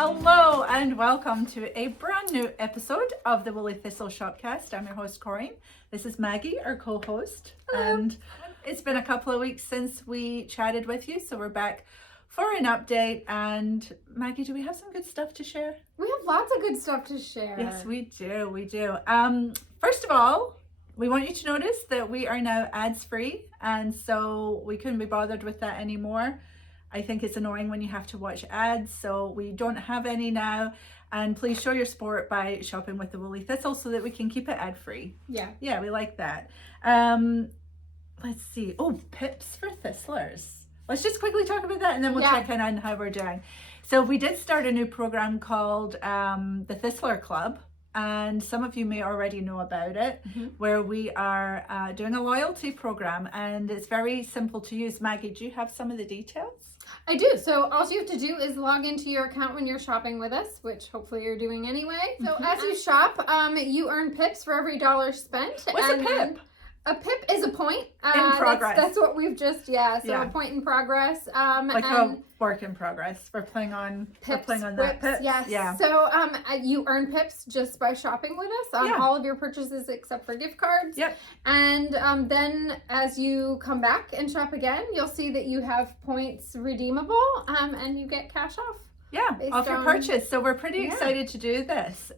Hello and welcome to a brand new episode of the Woolly Thistle Shopcast. I'm your host Corinne. This is Maggie, our co-host. Hello. And it's been a couple of weeks since we chatted with you, so we're back for an update. And Maggie, do we have some good stuff to share? We have lots of good stuff to share. Yes, we do. First of all, we want you to notice that we are now ads free, and so we couldn't be bothered with that anymore. I think it's annoying when you have to watch ads, so we don't have any now. And please show your support by shopping with the Woolly Thistle so that we can keep it ad free. Yeah, we like that. Let's see. Oh, pips for thistlers. Let's just quickly talk about that and then we'll check in on how we're doing. So we did start a new program called the Thistler Club. And some of you may already know about it, where we are doing a loyalty program, and it's very simple to use. Maggie, do you have some of the details? I do. So all you have to do is log into your account when you're shopping with us, which hopefully you're doing anyway. So as you shop, you earn pips for every $1 spent. What's a pip? A pip is a point. In progress. That's what we've just, a point in progress. Like a work in progress. We're playing on that pips. Yes. Yeah. So you earn pips just by shopping with us on all of your purchases except for gift cards. Yep. And then as you come back and shop again, you'll see that you have points redeemable and you get cash off. Yeah, off your purchase. So we're pretty excited to do this.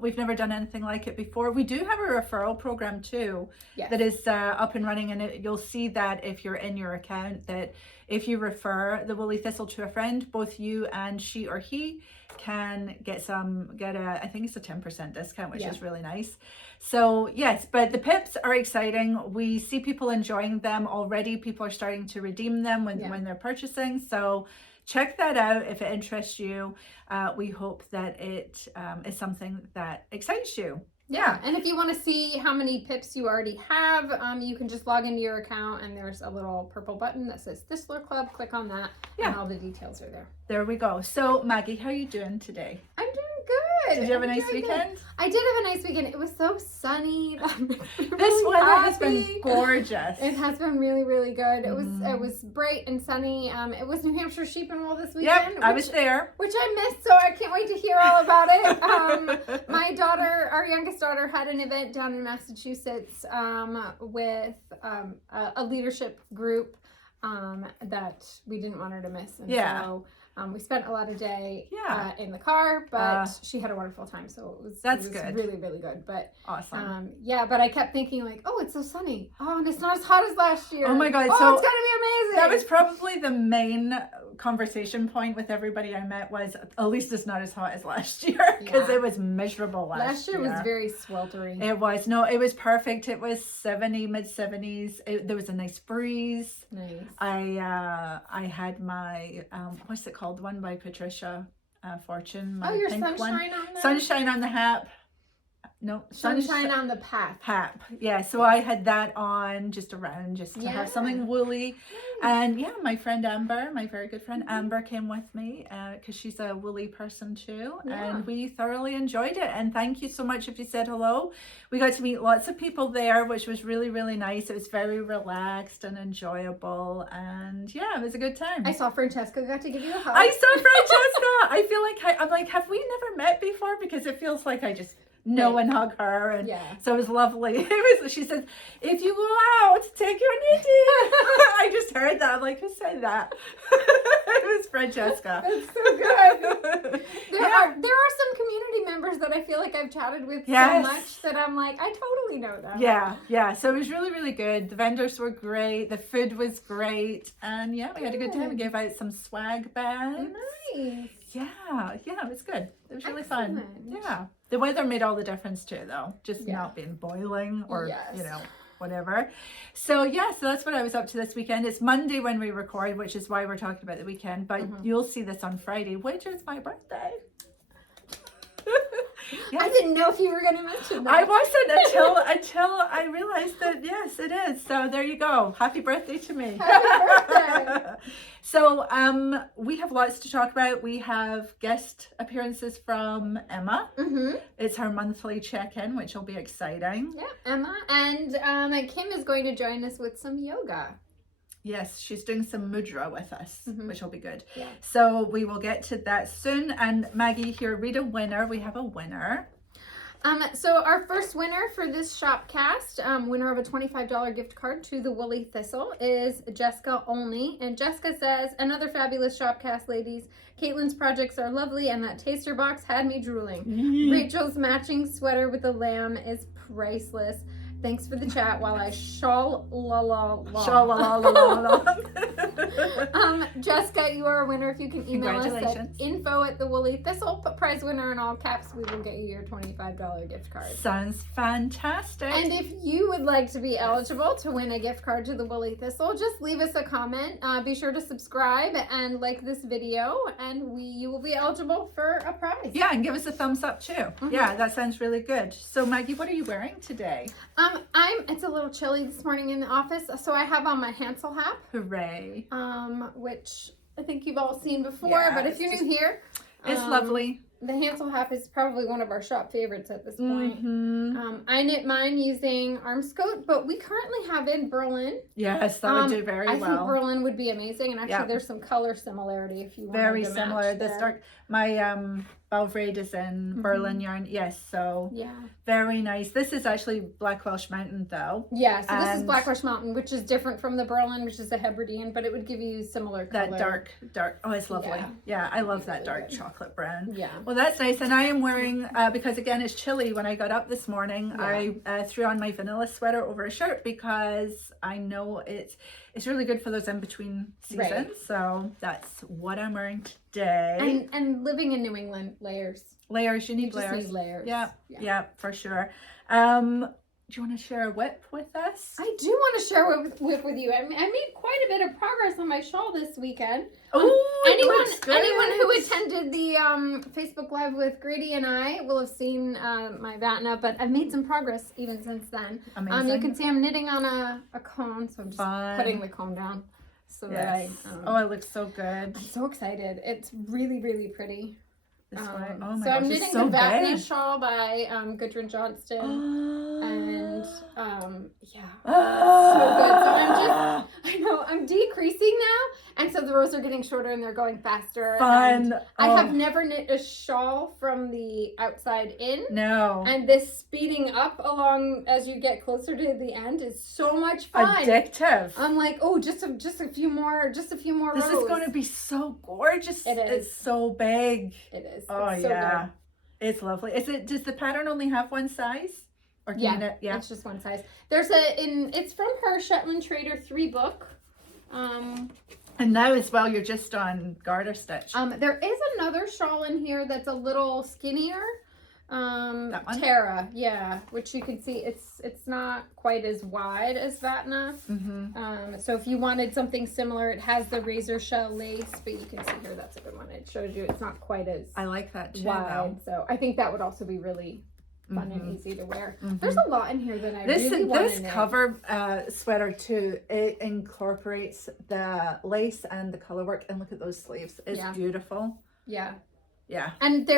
We've never done anything like it before. We do have a referral program too that is up and running, and you'll see that if you're in your account, that if you refer the Woolly Thistle to a friend, both you and she or he can get I think it's a 10% discount, which is really nice. So yes, but the pips are exciting. We see people enjoying them already. People are starting to redeem them when they're purchasing. So check that out if it interests you. We hope that it is something that excites you. Yeah, and if you want to see how many pips you already have, you can just log into your account and there's a little purple button that says Thistler Club. Click on that and all the details are there. There we go. So Maggie, how are you doing today? I'm doing good. Did you have a nice weekend? I did have a nice weekend. It was so sunny. This weather has been gorgeous. It has been really, really good. It was bright and sunny. It was New Hampshire Sheep and Wool this weekend. Yep, I was there. Which I missed, so I can't wait to hear all about it. My daughter, our youngest daughter, had an event down in Massachusetts with a leadership group that we didn't want her to miss. And so we spent a lot of day in the car, but she had a wonderful time, so it was good. Really, really good. But awesome. But I kept thinking like, oh, it's so sunny. Oh, and it's not as hot as last year. Oh my God. Oh, so it's gonna be amazing. That was probably the main conversation point with everybody I met was, at least it's not as hot as last year, because it was miserable last year. Last year was very sweltering. It was. No, it was perfect. It was 70, mid-70s. There was a nice breeze. Nice. I had my, what's it called? The one by Patricia Fortune. Your pink Sunshine on the... Sunshine on the Hap. No, Sunshine on the Path. Hap. Yeah, so I had that on just to have something woolly. And my friend Amber, my very good friend Amber, came with me because she's a woolly person too. And we thoroughly enjoyed it. And thank you so much if you said hello. We got to meet lots of people there, which was really, really nice. It was very relaxed and enjoyable. And it was a good time. I saw Francesca, got to give you a hug. I saw Francesca. I feel like I'm like, have we never met before? Because it feels like I just know and hug her, and so it was lovely. She said, if you go out, take your knitting. I just heard that. I'm like, who said that? It was Francesca. That's so good. There are some community members that I feel like I've chatted with so much that I'm like, I totally know them. Yeah. So it was really, really good. The vendors were great. The food was great. And we had a good time. We gave out some swag bags. Nice. Yeah, it was good. It was really fun. Yeah. The weather made all the difference too, though. Just not being boiling or, whatever. So, so that's what I was up to this weekend. It's Monday when we record, which is why we're talking about the weekend. But you'll see this on Friday, which is my birthday. I didn't know if you were going to mention that. I wasn't until I realized that, yes, it is. So there you go. Happy birthday to me. Happy birthday. So we have lots to talk about. We have guest appearances from Emma. It's her monthly check-in, which will be exciting. Yeah, Emma. And Kim is going to join us with some yoga. Yes, she's doing some mudra with us, which will be good. Yeah. So we will get to that soon. And Maggie, here, read a winner. We have a winner. So our first winner for this Shopcast, winner of a $25 gift card to the Woolly Thistle, is Jessica Olney. And Jessica says, another fabulous Shopcast, ladies. Caitlin's projects are lovely, and that taster box had me drooling. Rachel's matching sweater with the lamb is priceless. Thanks for the chat while I shawl-along. Jessica, you are a winner. If you can email us at info@thewoollythistle, put prize winner in all caps, we will get you your $25 gift card. Sounds fantastic. And if you would like to be eligible to win a gift card to the Woolly Thistle, just leave us a comment. Be sure to subscribe and like this video, and you will be eligible for a prize. Yeah, and give us a thumbs up too. Yeah, that sounds really good. So Maggie, what are you wearing today? It's a little chilly this morning in the office, so I have on my Hansel Hap. Hooray. Which I think you've all seen before, but if you're new here, it's lovely. The Hansel Hap is probably one of our shop favorites at this point. I knit mine using Armscote, but we currently have in Berlin. Yes, that would do very well. I think Berlin would be amazing, and actually there's some color similarity if you want. Very similar. This dark, my Belvrade is in Berlin yarn. Yes, so very nice. This is actually Black Welsh Mountain though. Yeah, so this is Black Welsh Mountain, which is different from the Berlin, which is a Hebridean, but it would give you similar color. That dark. Oh, it's lovely. Yeah, I love that dark chocolate brown. Yeah. Well, that's nice. And I am wearing, because again, it's chilly. When I got up this morning, I threw on my vanilla sweater over a shirt because I know it's really good for those in-between seasons. Right. So that's what I'm wearing today. And living in New England, layers. Layers, you need layers. Just need layers. Yeah, for sure. Do you want to share a whip with us? I do want to share a whip with you. I made quite a bit of progress on my shawl this weekend. Anyone who attended the Facebook Live with Grady and I will have seen my Vatna, but I've made some progress even since then. Amazing. You can see I'm knitting on a cone, so I'm just putting the cone down so that it looks so good. I'm so excited. It's really, really pretty. This way. Oh my so I'm knitting so the Vatna big. shawl by Gudrun Johnston. And so good. So I'm decreasing now, and so the rows are getting shorter and they're going faster. Fun. I have never knit a shawl from the outside in. No. And this speeding up along as you get closer to the end is so much fun. Addictive. I'm like, oh, just a few more rows. This is going to be so gorgeous. It is. It's so big. It is. Oh it's so yeah. good. It's lovely. Does the pattern only have one size? Or can you knit? Yeah, it's just one size. It's from her Shetland Trader 3 book. And now as well, you're just on garter stitch. There is another shawl in here that's a little skinnier. That one? Tara, which you can see it's not quite as wide as Vatna. So if you wanted something similar, it has the razor shell lace, but you can see here that's a good one. It shows you it's not quite as I like that too. Wide. So I think that would also be really fun and easy to wear. There's a lot in here that I really want to knit. This cover sweater too, it incorporates the lace and the color work, and look at those sleeves. It's beautiful. Yeah. And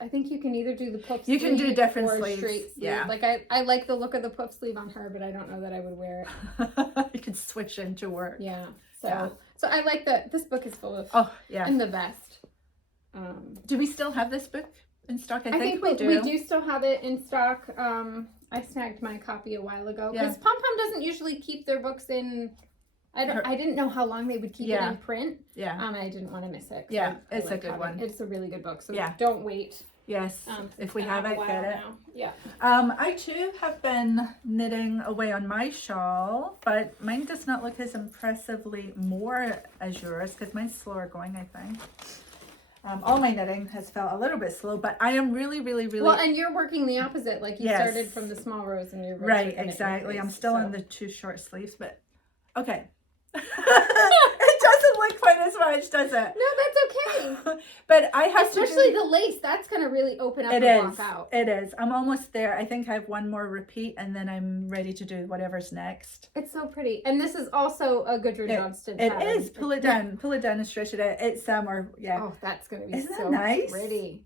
I think you can either do the puff sleeve. You can do different or sleeves. Straight sleeve. Yeah. Like I like the look of the puff sleeve on her, but I don't know that I would wear it. You could switch into work. Yeah. So I like that this book is full of and the vest. Do we still have this book in stock? I think we do. We do still have it in stock. I snagged my copy a while ago because Pom Pom doesn't usually keep their books in. I didn't know how long they would keep it in print. Yeah. I didn't want to miss it. Yeah, it's a good one. It's a really good book. So don't wait. Yes. If we have it, get it. Now. Yeah. I too have been knitting away on my shawl, but mine does not look as impressively more as yours because mine's slower going, I think. All my knitting has felt a little bit slow, but I am really well. And you're working the opposite, like you started from the small rows and you're right. Exactly. I'm still on the 2 short sleeves, but okay. It doesn't look quite as much, does it? No, that's okay. But I have especially the lace. That's gonna really open up and block out. It is. I'm almost there. I think I have one more repeat, and then I'm ready to do whatever's next. It's so pretty, and this is also a Gudrun Johnston pattern. It is. Pull it down and stretch it out. It's summer. Oh, that's gonna be Isn't so that nice? pretty.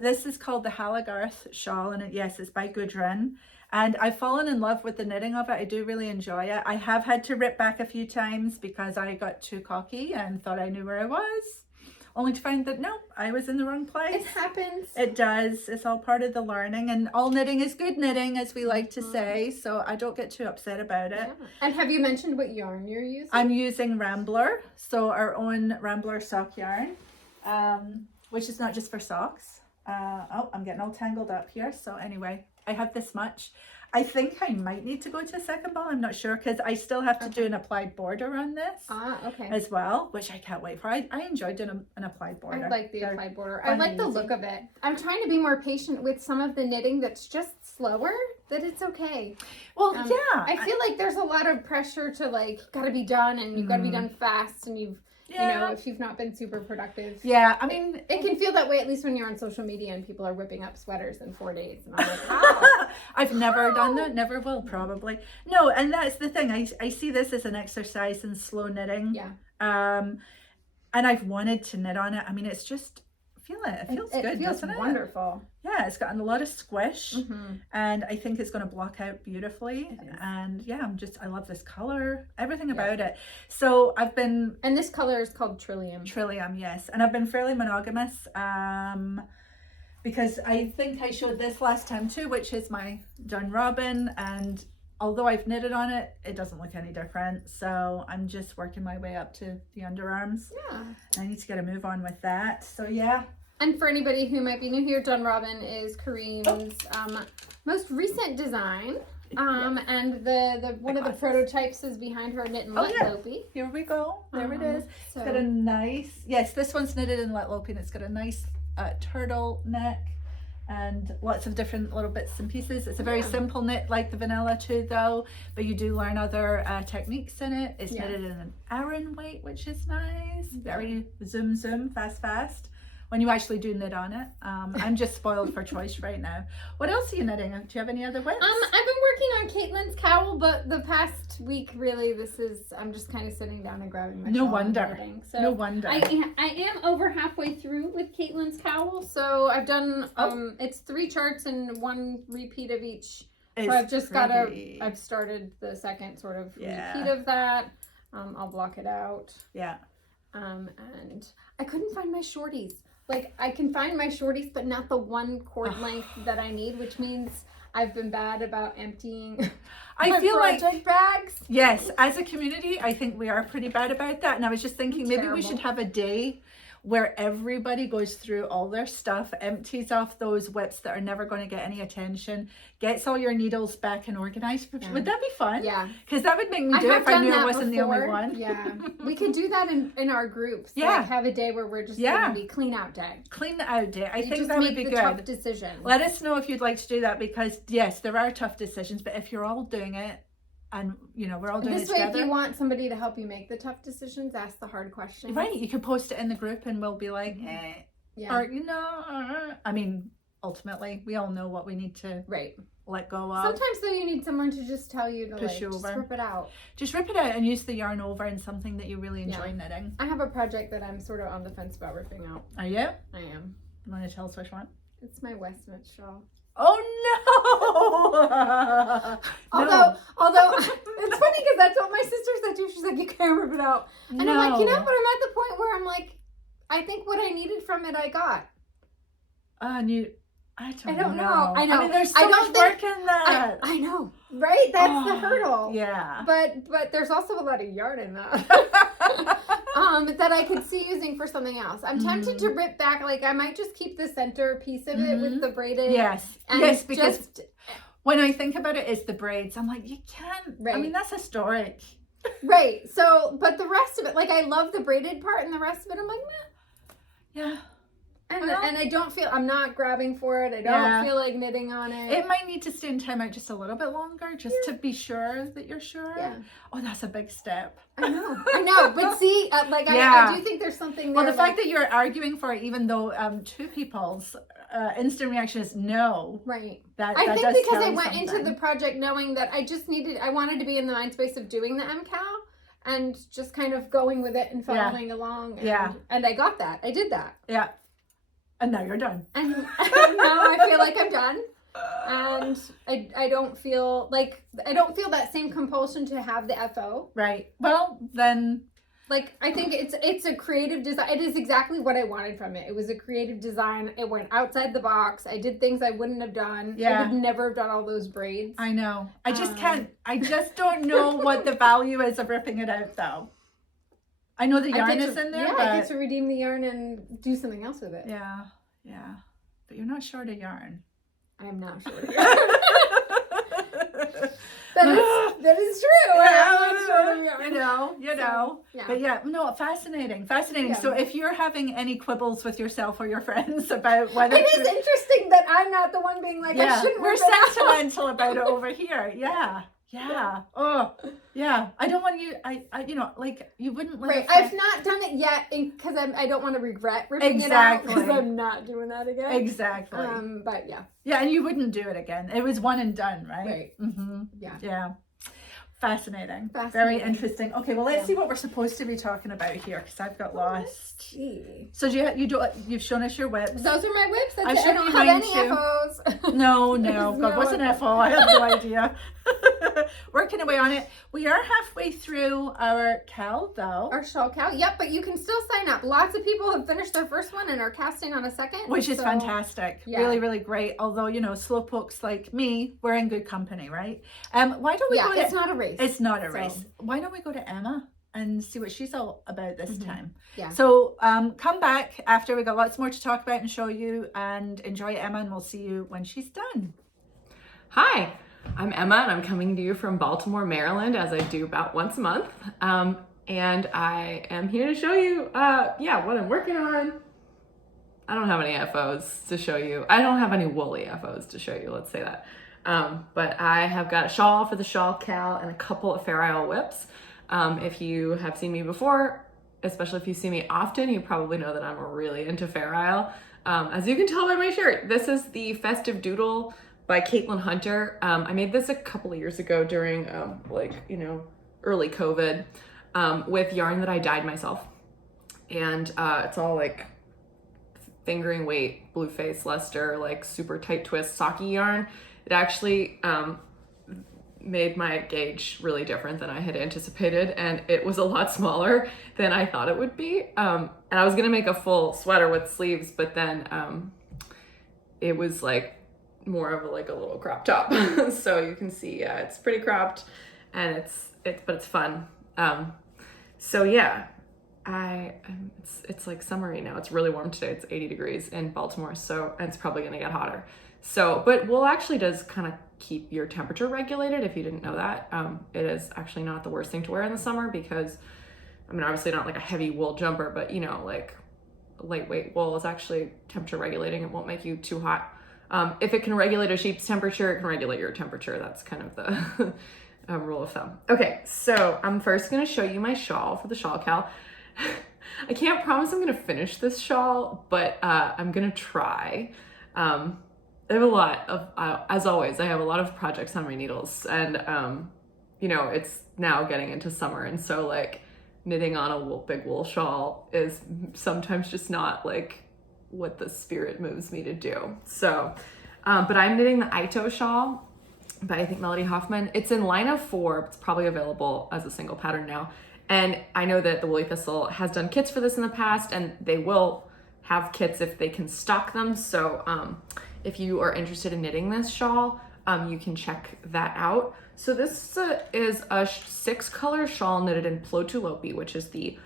This is called the Halligarth shawl, and it's by Gudrun. And I've fallen in love with the knitting of it. I do really enjoy it. I have had to rip back a few times because I got too cocky and thought I knew where I was, only to find that no, I was in the wrong place. It happens. It does. It's all part of the learning, and all knitting is good knitting, as we like to say, so I don't get too upset about it. Yeah. And have you mentioned what yarn you're using? I'm using Rambler, so our own Rambler sock yarn, which is not just for socks. Oh, I'm getting all tangled up here. So anyway, I have this much. I think I might need to go to a second ball. I'm not sure, because I still have to do an applied border on this as well, which I can't wait for. I enjoyed doing an applied border. I like the applied border. I like the look of it. I'm trying to be more patient with some of the knitting that's just slower, that it's okay. Well, yeah. I feel like there's a lot of pressure to like, gotta be done, and you've got to be done fast, and you've, you know, if you've not been super productive. Yeah, I mean, it can feel that way, at least when you're on social media and people are whipping up sweaters in 4 days. And I'm like, wow. I've never done that, never will probably. No, and that's the thing. I see this as an exercise in slow knitting. Yeah. And I've wanted to knit on it. I mean, it's just, feel it. It feels good, doesn't it? Wonderful. Yeah, it's got a lot of squish, and I think it's going to block out beautifully. And yeah, I love this color, everything about it. So I've been, and this color is called Trillium. Trillium, yes. And I've been fairly monogamous, because I think I showed this last time too, which is my Dunrobin, and although I've knitted on it, it doesn't look any different. So I'm just working my way up to the underarms. Yeah. I need to get a move on with that. So yeah. And for anybody who might be new here, Dunrobin is Corinne's most recent design. And the one of the prototypes is behind her knit and Plötulopi. Here we go. There it is. It's got a nice, yes, this one's knitted in Plötulopi, and it's got a nice turtle neck and lots of different little bits and pieces. It's a very simple knit, like the vanilla too, though, but you do learn other techniques in it. It's knitted in an Aran weight, which is nice. Very zoom, fast. When you actually do knit on it. I'm just spoiled for choice right now. What else are you knitting? Do you have any other whips? I've been working on Caitlin's cowl, but the past week, really, I'm just kind of sitting down and grabbing my shawl and knitting. So no wonder. I am over halfway through with Caitlin's cowl, so I've done, it's 3 charts and 1 repeat of each. So I've just I've started the second sort of repeat of that. I'll block it out. Yeah. And I couldn't find my shorties. Like, I can find my shorties, but not the 1 cord length that I need, which means I've been bad about emptying I feel like bags. Yes, as a community, I think we are pretty bad about that. And I was just thinking maybe we should have a day where everybody goes through all their stuff, empties off those whips that are never going to get any attention, gets all your needles back and organized. Would that be fun? Yeah. Because that would make me do it if I knew I wasn't the only one. Yeah. We could do that in our groups. Yeah. Like, have a day where we're just going to be clean out day. Clean out day. I think that would be good. Tough decisions. Let us know if you'd like to do that, because yes, there are tough decisions, but if you're all doing it, and you know, we're all doing it together. This way, if you want somebody to help you make the tough decisions, ask the hard questions. Right, you can post it in the group and we'll be like, or you know, I mean, ultimately we all know what we need to let go of. Sometimes though, you need someone to just tell you to push you just over. rip it out. Just rip it out and use the yarn over in something that you really enjoy knitting. I have a project that I'm sort of on the fence about ripping out. Are you? I am. You want to tell us which one? It's my Westmont shawl. Oh no! Although it's funny because that's what my sister said too. She's like, you can't rip it out. And I'm like, you know, but I'm at the point where I'm like, I think what I needed from it, I got. I don't know. I know. I mean, there's so much work in that. I know, right? That's the hurdle. Yeah. But there's also a lot of yarn in that. That I could see using for something else. I'm tempted to rip back. Like, I might just keep the center piece of it with the braided. Yes. Yes, because when I think about it, it's the braids. I'm like, you can't. Right. I mean, that's historic. Right. So, but the rest of it, like, I love the braided part, and the rest of it, I'm like, meh. Yeah. And I don't feel, I'm not grabbing for it. I don't feel like knitting on it. It might need to stay in timeout just a little bit longer, just to be sure that you're sure. Yeah. Oh, that's a big step. I know. But see, I do think there's something there. Well, the fact that you're arguing for it, even though 2 people's instant reaction is no. Right. I think because I went into the project knowing that I wanted to be in the mind space of doing the MCAL and just kind of going with it and following along. And I got that. I did that. Yeah. And now you're done. And now I feel like I'm done. And I don't feel that same compulsion to have the FO. Right. Well, then. Like, I think it's a creative design. It is exactly what I wanted from it. It was a creative design. It went outside the box. I did things I wouldn't have done. Yeah. I would never have done all those braids. I know. I just can't. I just don't know what the value is of ripping it out, though. I know the yarn is in there. Yeah, but... I get to redeem the yarn and do something else with it. Yeah. Yeah. But you're not short of yarn. I am not short of yarn. That is true. Yeah, I'm not short of yarn. You know. Yeah. But yeah, no, fascinating. Yeah. So if you're having any quibbles with yourself or your friends about whether it is interesting that I'm not the one being like, I shouldn't. We're rip it out. sentimental about it over here. Yeah. Yeah. Oh, yeah. I don't want you. Like you wouldn't. Right. I've not done it yet because I don't want to regret ripping it out because I'm not doing that again. Exactly. But yeah. Yeah, and you wouldn't do it again. It was one and done, right? Right. Mm-hmm. Yeah. Yeah. Fascinating. Very interesting. Okay, well, let's see what we're supposed to be talking about here because I've got lost. Gee. So you've shown us your whips. Those are my whips. I've I don't have any FOs. No. There's God, what's an FO? I have no idea. Working away on it. We are halfway through our cowl, though. Our shawl cowl. Yep, but you can still sign up. Lots of people have finished their first one and are casting on a second. Which is fantastic. Yeah. Really, really great. Although, slowpokes like me, we're in good company, right? Why don't we go to... it's not a race. It's not a race. Why don't we go to Emma and see what she's all about this time? Yeah. So come back after. We got lots more to talk about and show you, and enjoy Emma, and we'll see you when she's done. Hi, I'm Emma, and I'm coming to you from Baltimore, Maryland, as I do about once a month. And I am here to show you, what I'm working on. I don't have any FOs to show you. I don't have any woolly FOs to show you, let's say that. But I have got a shawl for the shawl cowl and a couple of Fair Isle whips. If you have seen me before, especially if you see me often, you probably know that I'm really into Fair Isle. As you can tell by my shirt, this is the Festive Doodle by Caitlin Hunter. I made this a couple of years ago during early COVID with yarn that I dyed myself. And it's all like fingering weight, blue face, Leicester, like super tight twist, socky yarn. It actually made my gauge really different than I had anticipated, and it was a lot smaller than I thought it would be. And I was gonna make a full sweater with sleeves, but then it was like more of a little crop top. So you can see, it's pretty cropped, and it's fun. So yeah, it's like summery now. It's really warm today. It's 80 degrees in Baltimore, so it's probably gonna get hotter. So, but wool actually does kind of keep your temperature regulated, if you didn't know that. It is actually not the worst thing to wear in the summer because, obviously not like a heavy wool jumper, but like lightweight wool is actually temperature regulating. It won't make you too hot. If it can regulate a sheep's temperature, it can regulate your temperature. That's kind of the rule of thumb. Okay, so I'm first gonna show you my shawl for the shawl cowl. I can't promise I'm gonna finish this shawl, but I'm gonna try. I have a lot of, as always, I have a lot of projects on my needles, and it's now getting into summer, and so like knitting on a big wool shawl is sometimes just not like what the spirit moves me to do. So, but I'm knitting the Aito shawl by, I think, Melody Hoffman. It's in line of 4. It's probably available as a single pattern now. And I know that the Woolly Thistle has done kits for this in the past, and they will have kits if they can stock them. So if you are interested in knitting this shawl, you can check that out. So this is a 6-color shawl knitted in Plötulopi, which is the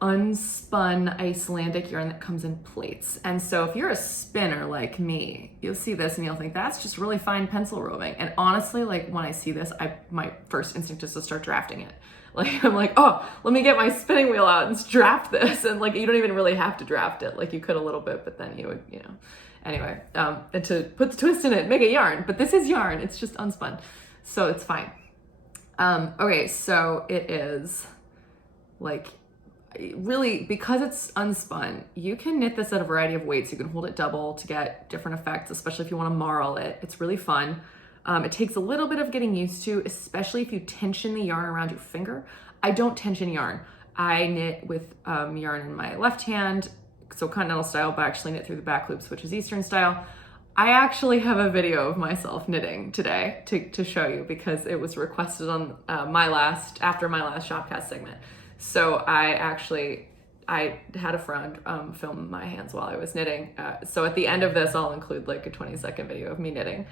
unspun Icelandic yarn that comes in plaits. And so if you're a spinner like me, you'll see this and you'll think that's just really fine pencil roving. And honestly, like when I see this, my first instinct is to start drafting it. Like I'm like, oh, let me get my spinning wheel out and draft this. And like you don't even really have to draft it. Like you could a little bit, but then you would, Anyway, and to put the twist in it, make a yarn. But this is yarn, it's just unspun. So it's fine. Okay, so it is like, really, because it's unspun, you can knit this at a variety of weights. You can hold it double to get different effects, especially if you want to marl it. It's really fun. It takes a little bit of getting used to, especially if you tension the yarn around your finger. I don't tension yarn. I knit with yarn in my left hand, so continental style, but I actually knit through the back loops, which is Eastern style. I actually have a video of myself knitting today to show you because it was requested on after my last Shopcast segment. So I had a friend film my hands while I was knitting. So at the end of this, I'll include like a 20-second video of me knitting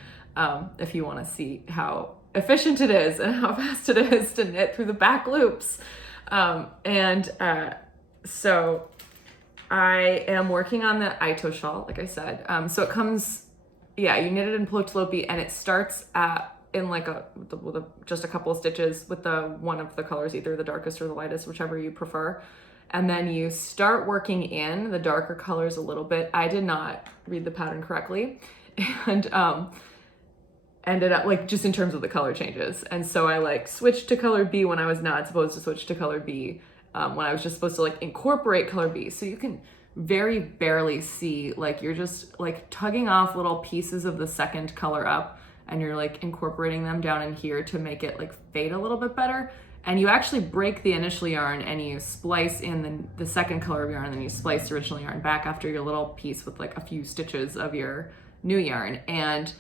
if you want to see how efficient it is and how fast it is to knit through the back loops. So I am working on the Aito shawl, like I said. So it comes, you knit it in Plötulopi, and it starts in like just a couple of stitches with one of the colors, either the darkest or the lightest, whichever you prefer. And then you start working in the darker colors a little bit. I did not read the pattern correctly and ended up like just in terms of the color changes. And so I like switched to color B when I was not supposed to switch to color B, when I was just supposed to like incorporate color B. So you can very barely see, like you're just like tugging off little pieces of the second color up, and you're like incorporating them down in here to make it like fade a little bit better. And you actually break the initial yarn and you splice in the second color of yarn, and then you splice the original yarn back after your little piece with like a few stitches of your new yarn. And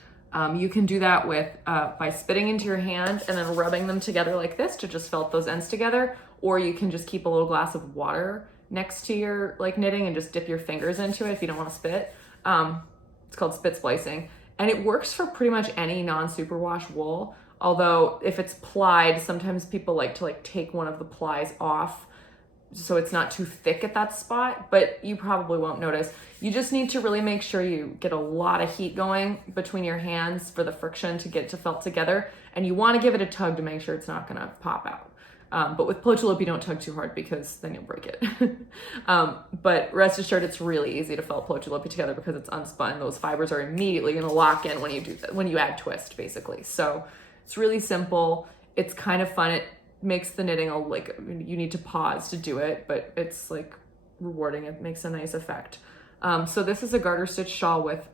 you can do that with by spitting into your hand and then rubbing them together like this to just felt those ends together. Or you can just keep a little glass of water next to your like knitting and just dip your fingers into it if you don't want to spit. It's called spit splicing. And it works for pretty much any non-superwash wool. Although if it's plied, sometimes people like to like take one of the plies off so it's not too thick at that spot, but you probably won't notice. You just need to really make sure you get a lot of heat going between your hands for the friction to get it to felt together. And you want to give it a tug to make sure it's not going to pop out. But with Plötulopi, don't tug too hard because then you'll break it. But rest assured, it's really easy to felt Plötulopi together because it's unspun. Those fibers are immediately going to lock in when you do that, when you add twist, basically. So it's really simple. It's kind of fun. It makes the knitting you need to pause to do it, but it's like rewarding. It makes a nice effect. So this is a garter stitch shawl with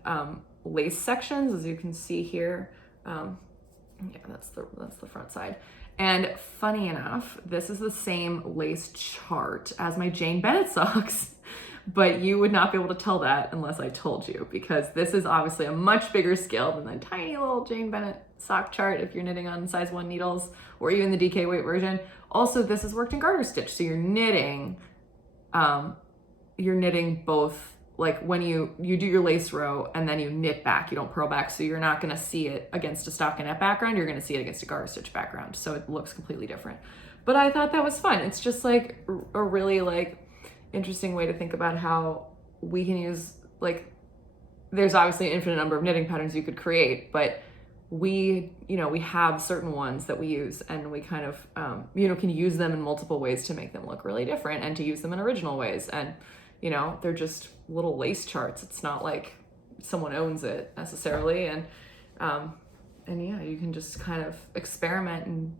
lace sections, as you can see here. That's the front side. And funny enough, this is the same lace chart as my Jane Bennett socks, but you would not be able to tell that unless I told you, because this is obviously a much bigger scale than the tiny little Jane Bennett sock chart if you're knitting on size 1 needles or even the DK weight version. Also, this is worked in garter stitch, so you're knitting both, like when you do your lace row and then you knit back, you don't purl back, so you're not going to see it against a stockinette background, you're going to see it against a garter stitch background, so it looks completely different. But I thought that was fun. It's just like a really like interesting way to think about how we can use, like, there's obviously an infinite number of knitting patterns you could create, but we have certain ones that we use, and we kind of can use them in multiple ways to make them look really different and to use them in original ways. And they're just little lace charts. It's not like someone owns it necessarily. And you can just kind of experiment and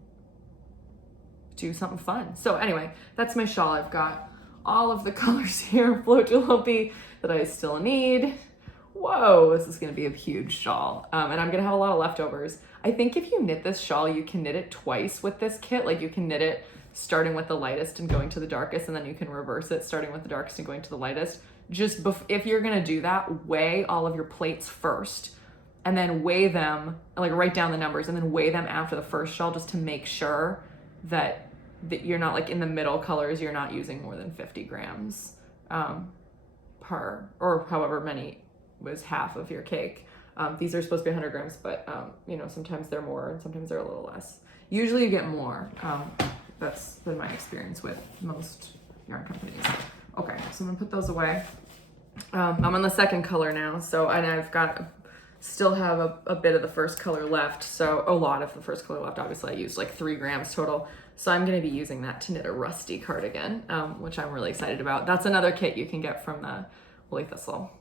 do something fun. So anyway, that's my shawl. I've got all of the colors here, Plötulopi, that I still need. Whoa, this is gonna be a huge shawl. And I'm gonna have a lot of leftovers. I think if you knit this shawl, you can knit it twice with this kit. Like you can knit it starting with the lightest and going to the darkest, and then you can reverse it, starting with the darkest and going to the lightest. If you're gonna do that, weigh all of your plates first, and then weigh them, like write down the numbers, and then weigh them after the first shawl, just to make sure that you're not like in the middle colors, you're not using more than 50 grams per, or however many was half of your cake. These are supposed to be 100 grams, but sometimes they're more and sometimes they're a little less. Usually you get more. That's been my experience with most yarn companies. Okay, so I'm gonna put those away. I'm on the second color now, and I've still have a bit of the first color left, so a lot of the first color left. Obviously I used like 3 grams total, so I'm gonna be using that to knit a Rusty Cardigan, which I'm really excited about. That's another kit you can get from the Woolly Thistle.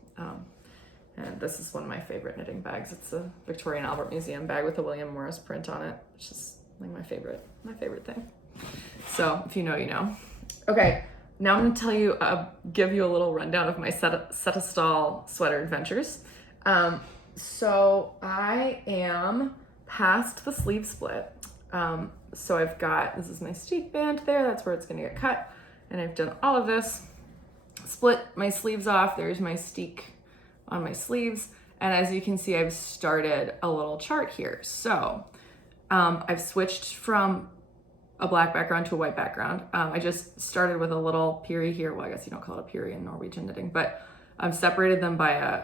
And this is one of my favorite knitting bags. It's a Victoria and Albert Museum bag with a William Morris print on it. It's just like my favorite thing. So if you know, you know. Okay, now I'm gonna give you a little rundown of my Setesdall sweater adventures. So I am past the sleeve split. So I've got, this is my steek band there, that's where it's gonna get cut. And I've done all of this, split my sleeves off. There's my steek on my sleeves. And as you can see, I've started a little chart here. So I've switched from a black background to a white background. I just started with a little piri here. Well, I guess you don't call it a piri in Norwegian knitting, but I've separated them by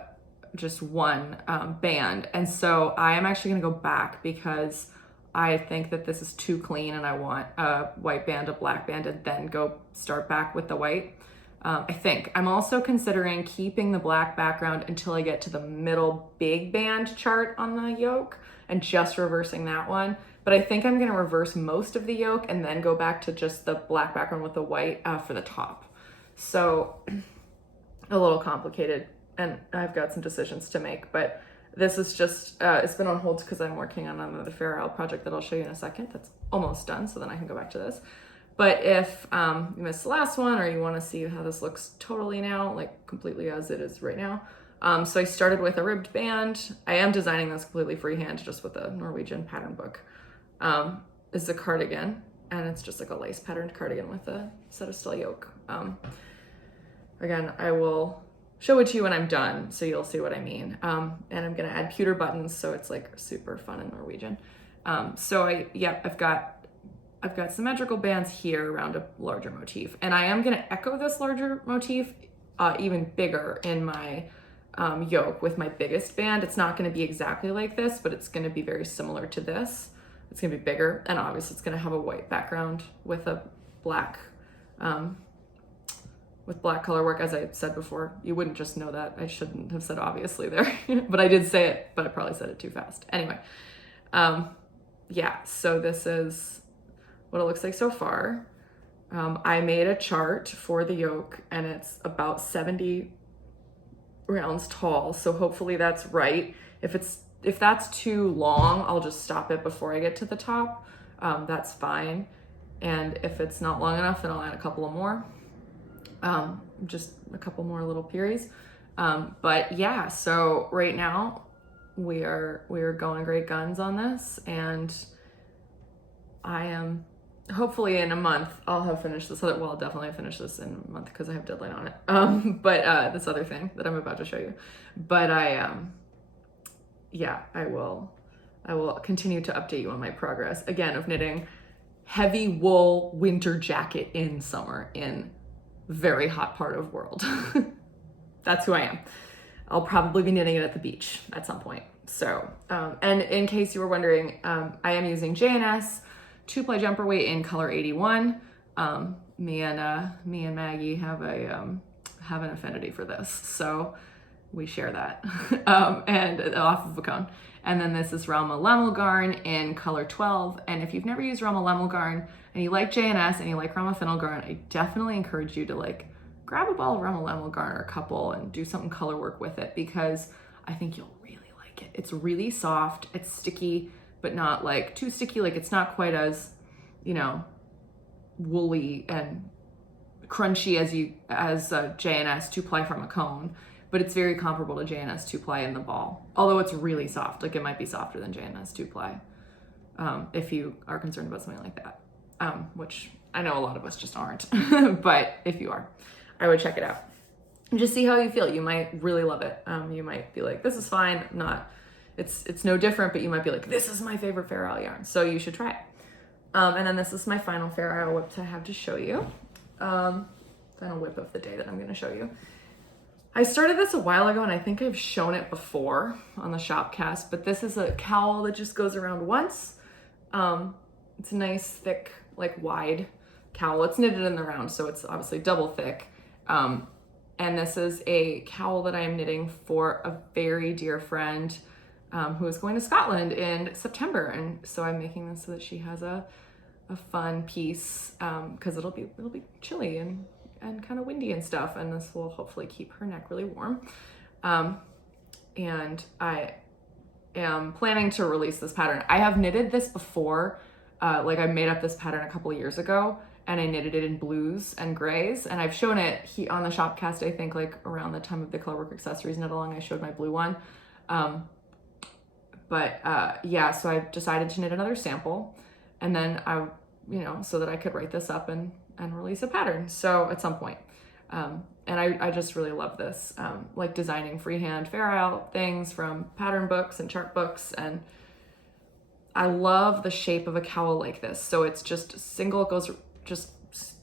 just one band. And so I am actually gonna go back because I think that this is too clean and I want a white band, a black band, and then go start back with the white. I think. I'm also considering keeping the black background until I get to the middle big band chart on the yoke and just reversing that one. But I think I'm gonna reverse most of the yoke and then go back to just the black background with the white for the top. So a little complicated and I've got some decisions to make, but this is just, it's been on hold because I'm working on another Fair Isle project that I'll show you in a second. That's almost done, so then I can go back to this. But if you missed the last one or you want to see how this looks totally now, like completely as it is right now. So I started with a ribbed band. I am designing this completely freehand just with a Norwegian pattern book. It's a cardigan and it's just like a lace patterned cardigan with a Setesdall yoke. Again, I will show it to you when I'm done so you'll see what I mean. And I'm gonna add pewter buttons so it's like super fun in Norwegian. So I've got symmetrical bands here around a larger motif. And I am gonna echo this larger motif even bigger in my yoke with my biggest band. It's not gonna be exactly like this, but it's gonna be very similar to this. It's gonna be bigger, and obviously it's gonna have a white background with a black, with black color work. As I said before, you wouldn't just know that. I shouldn't have said obviously there, but I did say it, but I probably said it too fast. Anyway, yeah, so this is what it looks like so far. I made a chart for the yoke and it's about 70 rounds tall. So hopefully that's right. If that's too long, I'll just stop it before I get to the top. That's fine. And if it's not long enough, then I'll add a couple of more. Just a couple more little piris. But yeah, so right now we are going great guns on this, and I am hopefully in a month I'll have finished this other, well, I'll definitely finish this in a month because I have a deadline on it. But this other thing that I'm about to show you. But yeah, I will continue to update you on my progress again of knitting heavy wool winter jacket in summer in very hot part of world. That's who I am. I'll probably be knitting it at the beach at some point. So, and in case you were wondering, I am using J&S 2-ply jumper weight in color 81. Me and Maggie have an affinity for this, so we share that. And off of a cone. And then this is Rauma Lamallgarn in color 12. And if you've never used Rauma Lamallgarn and you like J&S and you like Rauma Finullgarn, I definitely encourage you to like grab a ball of Rauma Lamallgarn or a couple and do something color work with it, because I think you'll really like it. It's really soft, it's sticky, but not like too sticky. Like it's not quite as, you know, woolly and crunchy as J&S 2-ply from a cone, but it's very comparable to J&S 2-ply in the ball. Although it's really soft, like it might be softer than J&S 2-ply if you are concerned about something like that, which I know a lot of us just aren't, but if you are, I would check it out. And just see how you feel. You might really love it. You might be like, this is fine, not, it's no different, but you might be like, this is my favorite Fair Isle yarn, so you should try it. And then this is my final Fair Isle whip I have to show you. Final whip of the day that I'm gonna show you. I started this a while ago and I think I've shown it before on the Shopcast, but this is a cowl that just goes around once. It's a nice thick, like wide cowl. It's knitted in the round, so it's obviously double thick. And this is a cowl that I am knitting for a very dear friend who is going to Scotland in September. And so I'm making this so that she has a fun piece, because it'll be chilly and kind of windy and stuff, and this will hopefully keep her neck really warm. And I am planning to release this pattern. I have knitted this before, like I made up this pattern a couple of years ago, and I knitted it in blues and grays, and I've shown it on the Shopcast, I think like around the time of the Colorwork Accessories knit along, I showed my blue one. Yeah, so I decided to knit another sample, and then so that I could write this up and release a pattern. So at some point, And I just really love this, like designing freehand Fair Isle things from pattern books and chart books. And I love the shape of a cowl like this. So it's just single,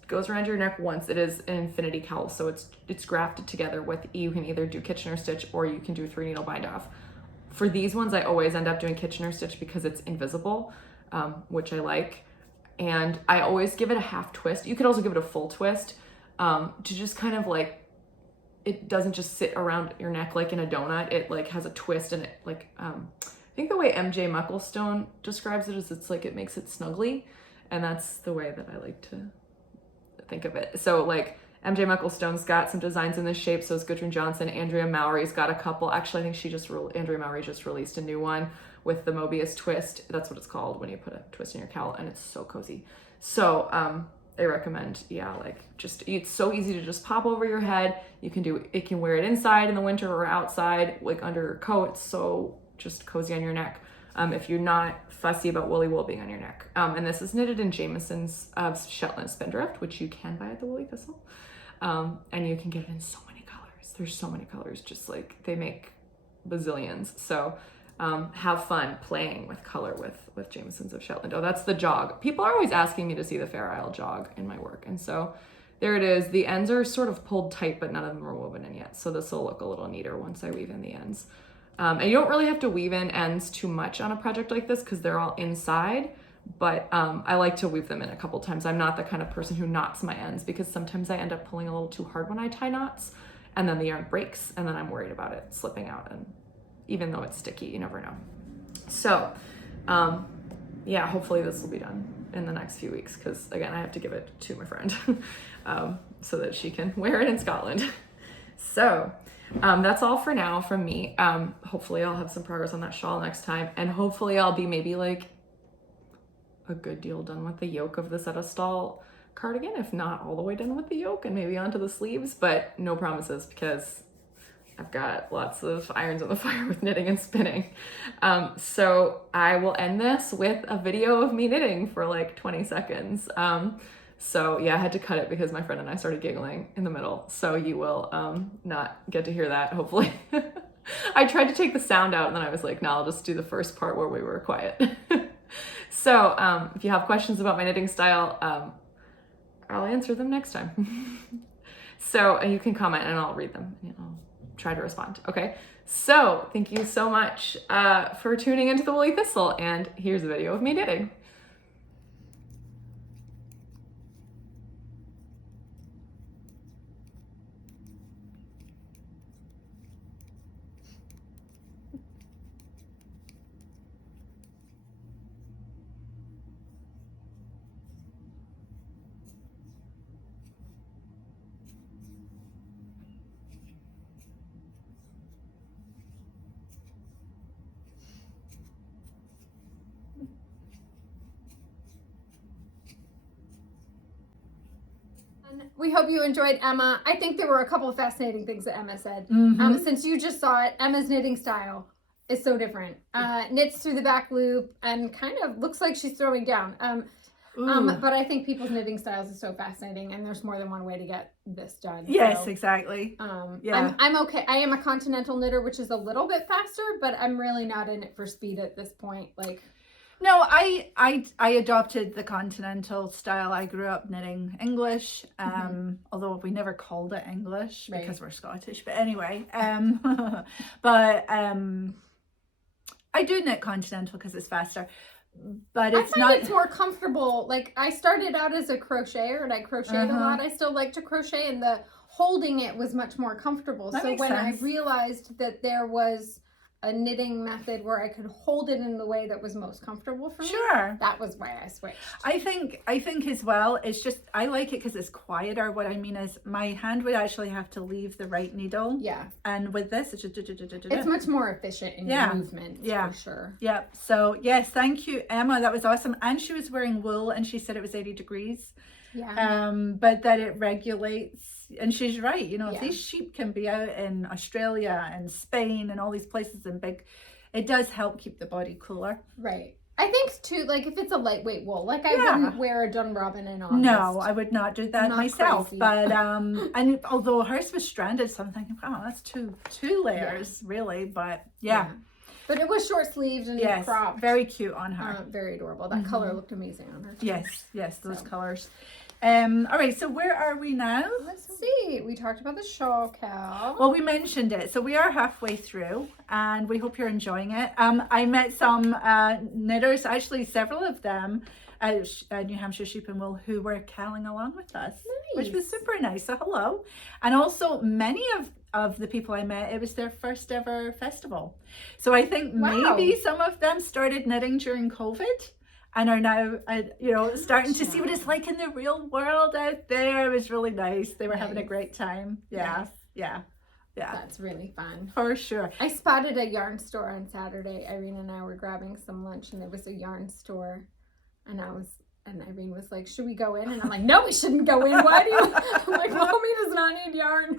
goes around your neck once. It is an infinity cowl, so it's grafted together with, you can either do Kitchener stitch or you can do 3 needle bind off. For these ones, I always end up doing Kitchener stitch because it's invisible, which I like. And I always give it a half twist. You could also give it a full twist, to just kind of like, it doesn't just sit around your neck like in a donut. It like has a twist, and it like, I think the way MJ Mucklestone describes it is it's like it makes it snuggly, and that's the way that I like to think of it. So like MJ Mucklestone's got some designs in this shape, so is Gudrun Johnston. Andrea Mowry's got a couple. Actually, I think Andrea Mowry just released a new one with the Mobius twist. That's what it's called when you put a twist in your cowl, and it's so cozy. So I recommend, like it's so easy to just pop over your head. You can wear it inside in the winter or outside, like under your coat. It's so just cozy on your neck. If you're not fussy about woolly wool being on your neck. And this is knitted in Jamieson's Shetland Spindrift, which you can buy at the Woolly Thistle. And you can get it in so many colors. There's so many colors, just like they make bazillions. So have fun playing with color with Jamieson's of Shetland. Oh, that's the jog. People are always asking me to see the Fair Isle jog in my work. And so there it is. The ends are sort of pulled tight, but none of them are woven in yet. So this will look a little neater once I weave in the ends. And you don't really have to weave in ends too much on a project like this because they're all inside, but I like to weave them in a couple times. I'm not the kind of person who knots my ends because sometimes I end up pulling a little too hard when I tie knots, and then the yarn breaks, and then I'm worried about it slipping out, and even though it's sticky, you never know. So hopefully this will be done in the next few weeks because, again, I have to give it to my friend so that she can wear it in Scotland. So that's all for now from me. Hopefully I'll have some progress on that shawl next time, and hopefully I'll be maybe like a good deal done with the yoke of the Setesdall cardigan, if not all the way done with the yoke and maybe onto the sleeves, but no promises because I've got lots of irons on the fire with knitting and spinning. So I will end this with a video of me knitting for like 20 seconds. So yeah, I had to cut it because my friend and I started giggling in the middle. So you will not get to hear that, hopefully. I tried to take the sound out and then I was like, no, I'll just do the first part where we were quiet. So if you have questions about my knitting style, I'll answer them next time. So you can comment and I'll read them and I'll try to respond. Okay, so thank you so much for tuning into the Woolly Thistle, and here's a video of me knitting. We hope you enjoyed Emma. I think there were a couple of fascinating things that Emma said. Since you just saw it, Emma's knitting style is so different. Knits through the back loop and kind of looks like she's throwing down. But I think people's knitting styles is so fascinating, and there's more than one way to get this done. Yes, so, exactly. Yeah. I'm okay. I am a continental knitter, which is a little bit faster, but I'm really not in it for speed at this point. Like, no, I adopted the continental style. I grew up knitting English, although we never called it English because we're Scottish. But anyway, but I do knit continental because it's faster. But it's it's more comfortable. Like, I started out as a crocheter and I crocheted a lot. I still like to crochet, and the holding it was much more comfortable. That so makes when sense. I realized that there was a knitting method where I could hold it in the way that was most comfortable for me, that was why I switched. I think as well, it's just, I like it because it's quieter. What I mean is my hand would actually have to leave the right needle. Yeah. And with this, it's just it's much more efficient in your movement, for sure. Yeah. So yes, thank you, Emma. That was awesome. And she was wearing wool, and she said it was 80 degrees. Yeah. But that it regulates, and she's right, you know, if these sheep can be out in Australia and Spain and all these places and big, it does help keep the body cooler. Right. I think too, like if it's a lightweight wool, like I wouldn't wear a Dunrobin in August. No, I would not do that Not myself. crazy. But and although hers was stranded, so I'm thinking, oh, that's two layers really. But yeah. But it was short sleeved and Yes, cropped. very cute on her. Very adorable. That color looked amazing on her too. Yes, those colors. All right, so where are we now? Let's see. We talked about the shawl cowl. Well, we mentioned it, so we are halfway through, and we hope you're enjoying it. I met some knitters, actually several of them, at New Hampshire Sheep and Wool, who were cowling along with us, which was super nice. So hello, and also many of the people I met, it was their first ever festival. So I think maybe some of them started knitting during COVID. And are now, starting to see what it's like in the real world out there. It was really nice. They were having a great time. Yeah. That's really fun. For sure. I spotted a yarn store on Saturday. Irene and I were grabbing some lunch, and there was a yarn store. And Irene was like, should we go in? And I'm like, no, we shouldn't go in. Why do you? I'm like, Mommy does not need yarn.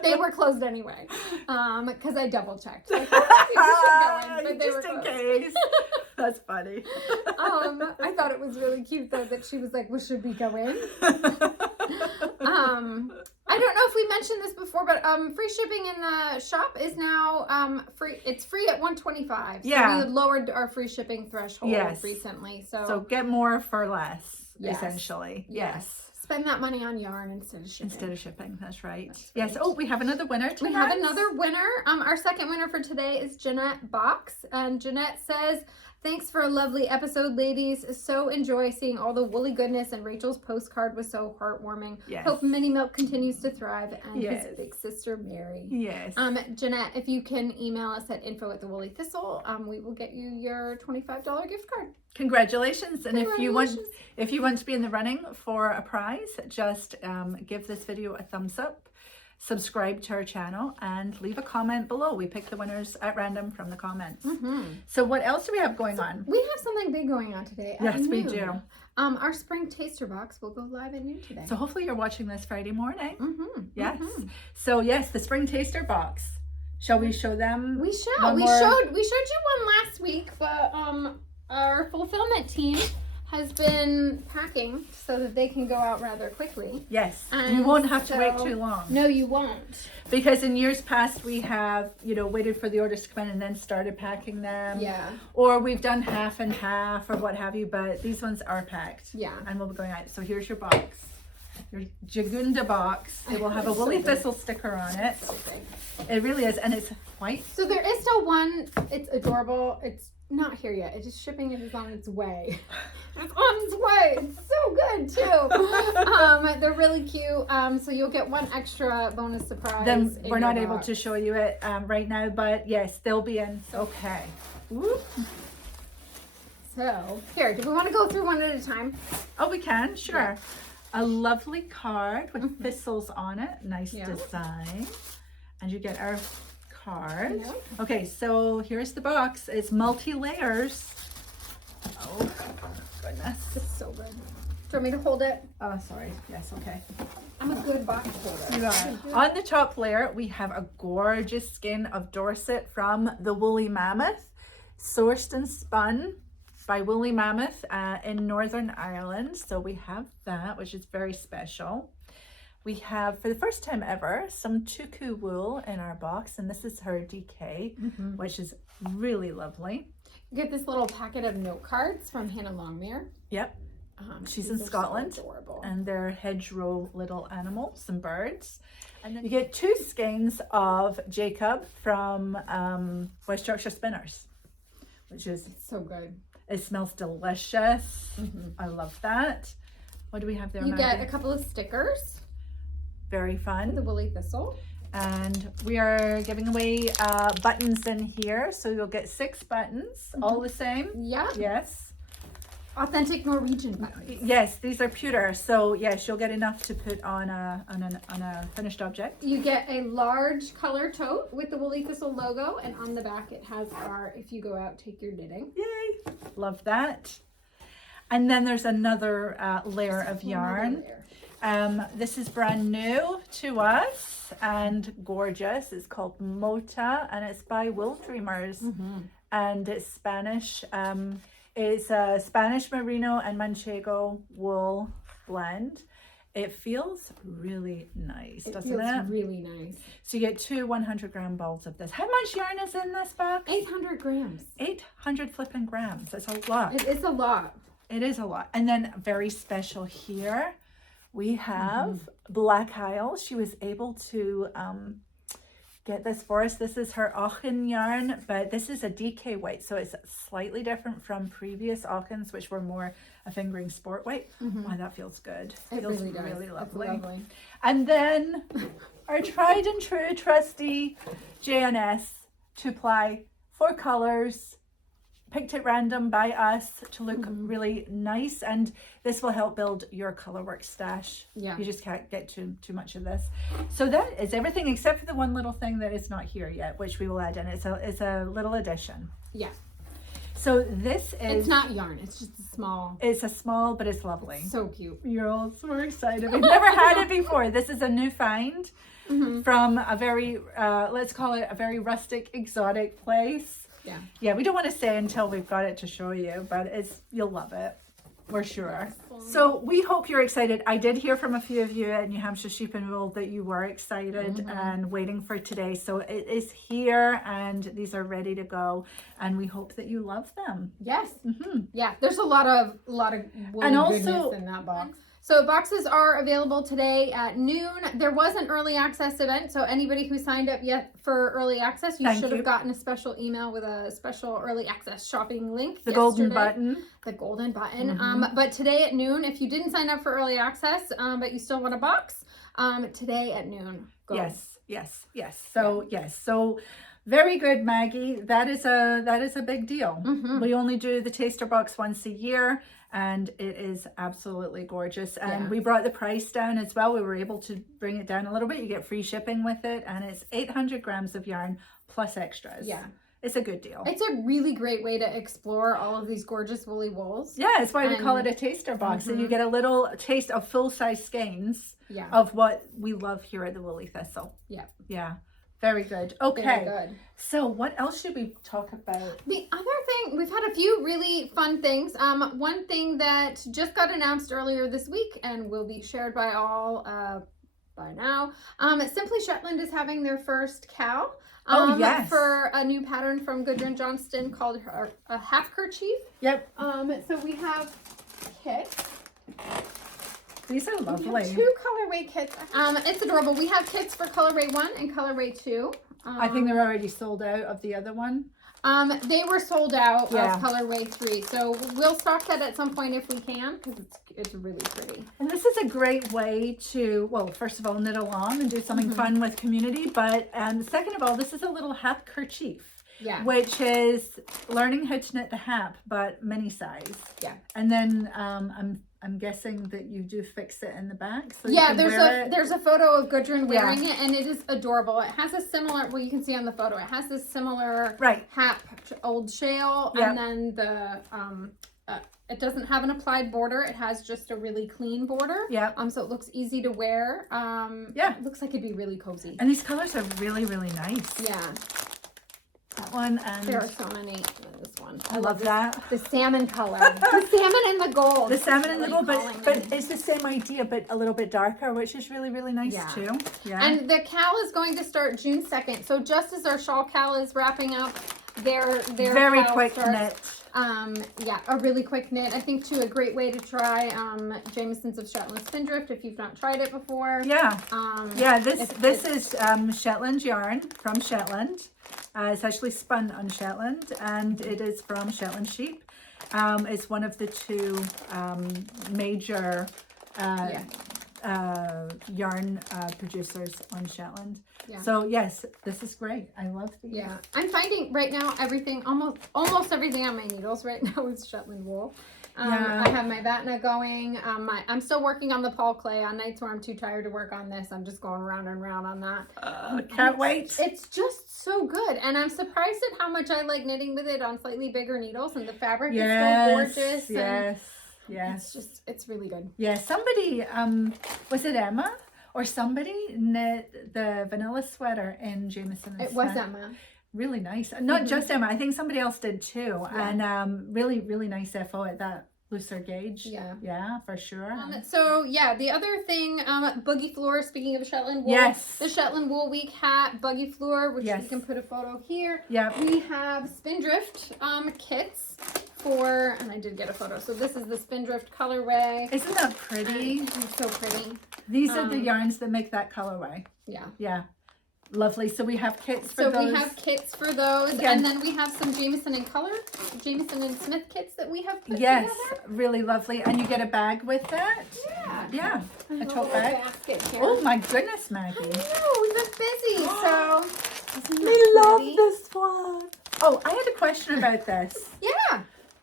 They were closed anyway. Because I double checked. Like, we should go in, but they were closed. Just in case. That's funny. I thought it was really cute though that she was like, well, should we go in? I don't know if we mentioned this before, but free shipping in the shop is now free. It's free at $125. So we lowered our free shipping threshold recently. So get more for less, essentially. Yes. Spend that money on yarn instead of shipping. That's right. Yes. Oh, we have another winner tonight. We have another winner. Our second winner for today is Jeanette Box. And Jeanette says, thanks for a lovely episode, ladies. So enjoy seeing all the woolly goodness, and Rachel's postcard was so heartwarming. Yes. Hope Mini Milk continues to thrive, and his big sister Mary. Yes. Jeanette, if you can email us at info@thewoollythistle, we will get you your $25 gift card. Congratulations. And if you want to be in the running for a prize, just give this video a thumbs up, subscribe to our channel, and leave a comment below. We pick the winners at random from the comments. So what else do we have going on? We have something big going on today. Yes, we do. Our spring taster box will go live at noon today. So hopefully you're watching this Friday morning. Yes. So yes, the spring taster box. Shall we show them? We shall. We showed you one last week, but our fulfillment team has been packing so that they can go out rather quickly. Yes, and you won't have to wait too long. No, you won't. Because in years past we have, waited for the orders to come in and then started packing them. Yeah. Or we've done half and half or what have you, but these ones are packed. Yeah. And we'll be going out. So here's your box. Your Jagunda box. It will have a woolly thistle sticker on it. So big. It really is, and it's white. So there is still one. It's adorable. It's not here yet. It is shipping. It is on its way. It's on its way. It's so good too. They're really cute. So you'll get one extra bonus surprise. Then we're not able to show you it right now, but yes, they'll be in. Okay. Whoop. So here, do we want to go through one at a time? Oh, we can. Sure. Yeah. A lovely card with thistles on it. Nice design. And you get our card. Yeah. Okay, so here's the box. It's multi-layers. Oh, goodness. It's so good. Do you want me to hold it? Oh, sorry. Yes, okay. I'm a good box holder. You are. On the top layer, we have a gorgeous skin of Dorset from the Woolly Mammoth, sourced and spun by Woolly Mammoth in Northern Ireland. So we have that, which is very special. We have, for the first time ever, some tuku wool in our box, and this is her DK, which is really lovely. You get this little packet of note cards from Hannah Longmere. Yep. She's in Scotland, so and they're hedgerow little animals and birds. And then you get 2 skeins of Jacob from West Yorkshire Spinners, which is so good. It smells delicious. I love that. What do we have there, You Maggie? get a couple of stickers. Very fun. The woolly thistle. And we are giving away buttons in here. So you'll get 6 buttons, all the same. Yeah. Yes. Authentic Norwegian buttons. Yes, these are pewter. So yes, you'll get enough to put on a finished object. You get a large color tote with the Woolly Thistle logo, and on the back it has our "If you go out, take your knitting." Yay! Love that. And then there's another layer of yarn. This is brand new to us and gorgeous. It's called Mota, and it's by Wool Dreamers. and it's Spanish. It's a Spanish merino and manchego wool blend. It feels really nice, doesn't it? It feels really nice. So you get 2 100-gram balls of this. How much yarn is in this box? 800 grams. 800 flipping grams. That's a lot. It is a lot. It is a lot. And then very special here, we have Black Isle. She was able to get this for us. This is her Aachen yarn, but this is a DK weight, so it's slightly different from previous Aachens, which were more a fingering sport weight. Wow, that feels good. It Feels really does. really lovely. It's lovely. And then our tried and true trusty J&S to apply 4 colors, picked at random by us to look really nice, and this will help build your colorwork stash. Yeah. You just can't get too much of this. So that is everything except for the one little thing that is not here yet, which we will add in. It's a little addition. Yeah. So this is, It's not yarn. It's just a small. it's a small, but it's lovely. So cute. You're all so excited. We've never had it before. This is a new find from a very, let's call it a very rustic, exotic place. Yeah. Yeah, we don't want to say until we've got it to show you, but you'll love it. We're sure. So we hope you're excited. I did hear from a few of you at New Hampshire Sheep and Wool that you were excited and waiting for today. So it is here and these are ready to go. And we hope that you love them. Yes. Yeah. There's a lot of woolly And also- goodness in that box. So boxes are available today at noon. There was an early access event, so anybody who signed up yet for early access, you should have gotten a special email with a special early access shopping link. The golden button. The golden button. But today at noon, if you didn't sign up for early access, but you still want a box, today at noon. Go. Yes. So very good, Maggie. That is a big deal. We only do the taster box once a year, and it is absolutely gorgeous. And we brought the price down as well. We were able to bring it down a little bit. You get free shipping with it, and it's 800 grams of yarn plus extras. Yeah. It's a good deal. It's a really great way to explore all of these gorgeous woolly wools. Yeah, that's why we call it a taster box. And you get a little taste of full-size skeins of what we love here at the Woolly Thistle. Yeah. Yeah. Very good. Okay. Very good. So what else should we talk about? The other thing, we've had a few really fun things. One thing that just got announced earlier this week and will be shared by all by now. Simply Shetland is having their first cowl. For a new pattern from Gudrun Johnston called a Hapkerchief. Yep. So we have kits. These are lovely. We have 2 colorway kits. It's adorable. We have kits for colorway 1 and colorway 2. I think they're already sold out of the other one. They were sold out of colorway 3, so we'll stock that at some point if we can, because it's really pretty. And this is a great way to, well, first of all, knit along and do something fun with community, but second of all, this is a little Hapkerchief. Yeah. Which is learning how to knit the hap, but mini size. Yeah. And then I'm guessing that you do fix it in the back. So there's a photo of Gudrun wearing it, and it is adorable. It has a similar, well, you can see on the photo, it has this similar hap old shawl, and then the it doesn't have an applied border. It has just a really clean border. Yeah. So it looks easy to wear. It looks like it'd be really cozy. And these colors are really, really nice. Yeah. That one, and there are so many. This one, I love that. The salmon color, the salmon and the gold. The salmon and the gold, but it's the same idea, but a little bit darker, which is really, really nice too. Yeah. And the cowl is going to start June 2nd. So just as our shawl cowl is wrapping up, their very quick knit. A really quick knit. I think too a great way to try Jamieson's of Shetland Spindrift if you've not tried it before. Yeah. This is Shetland yarn from Shetland. It's actually spun on Shetland, and it is from Shetland sheep. It's one of the 2 major yarn producers on Shetland. Yeah. So yes, this is great. I love these. Yeah, I'm finding right now everything, almost everything on my needles right now is Shetland wool. I have my Vatna going. I'm still working on the Paul clay. On nights where I'm too tired to work on this, I'm just going round and round on that. Can't wait. It's just so good, and I'm surprised at how much I like knitting with it on slightly bigger needles, and the fabric is so gorgeous. Yes. It's really good. Yeah, somebody, was it Emma? Or somebody knit the vanilla sweater in Jamieson. It was Emma. really nice. Not just Emma, I think somebody else did too. Yeah. And really, really nice FO at that looser gauge. Yeah, for sure. So yeah, the other thing, Buggiflooer, speaking of Shetland wool, Yes. the Shetland Wool Week hat, Buggiflooer, which we can put a photo here. Yeah. We have Spindrift kits for, and I did get a photo. So this is the Spindrift colorway. Isn't that pretty? It's so pretty. These are the yarns that make that colorway. Yeah. Yeah. Lovely. So we have kits for those. So we have kits for those. Again. And then we have some Jamieson and color, Jamieson and Smith kits that we have put Yes, together. really lovely. And you get a bag with that? Yeah. Yeah. A little tote bag. basket here. Oh my goodness, Maggie. I know, we've been busy, so. We love this one. Oh, I had a question about this. Yeah.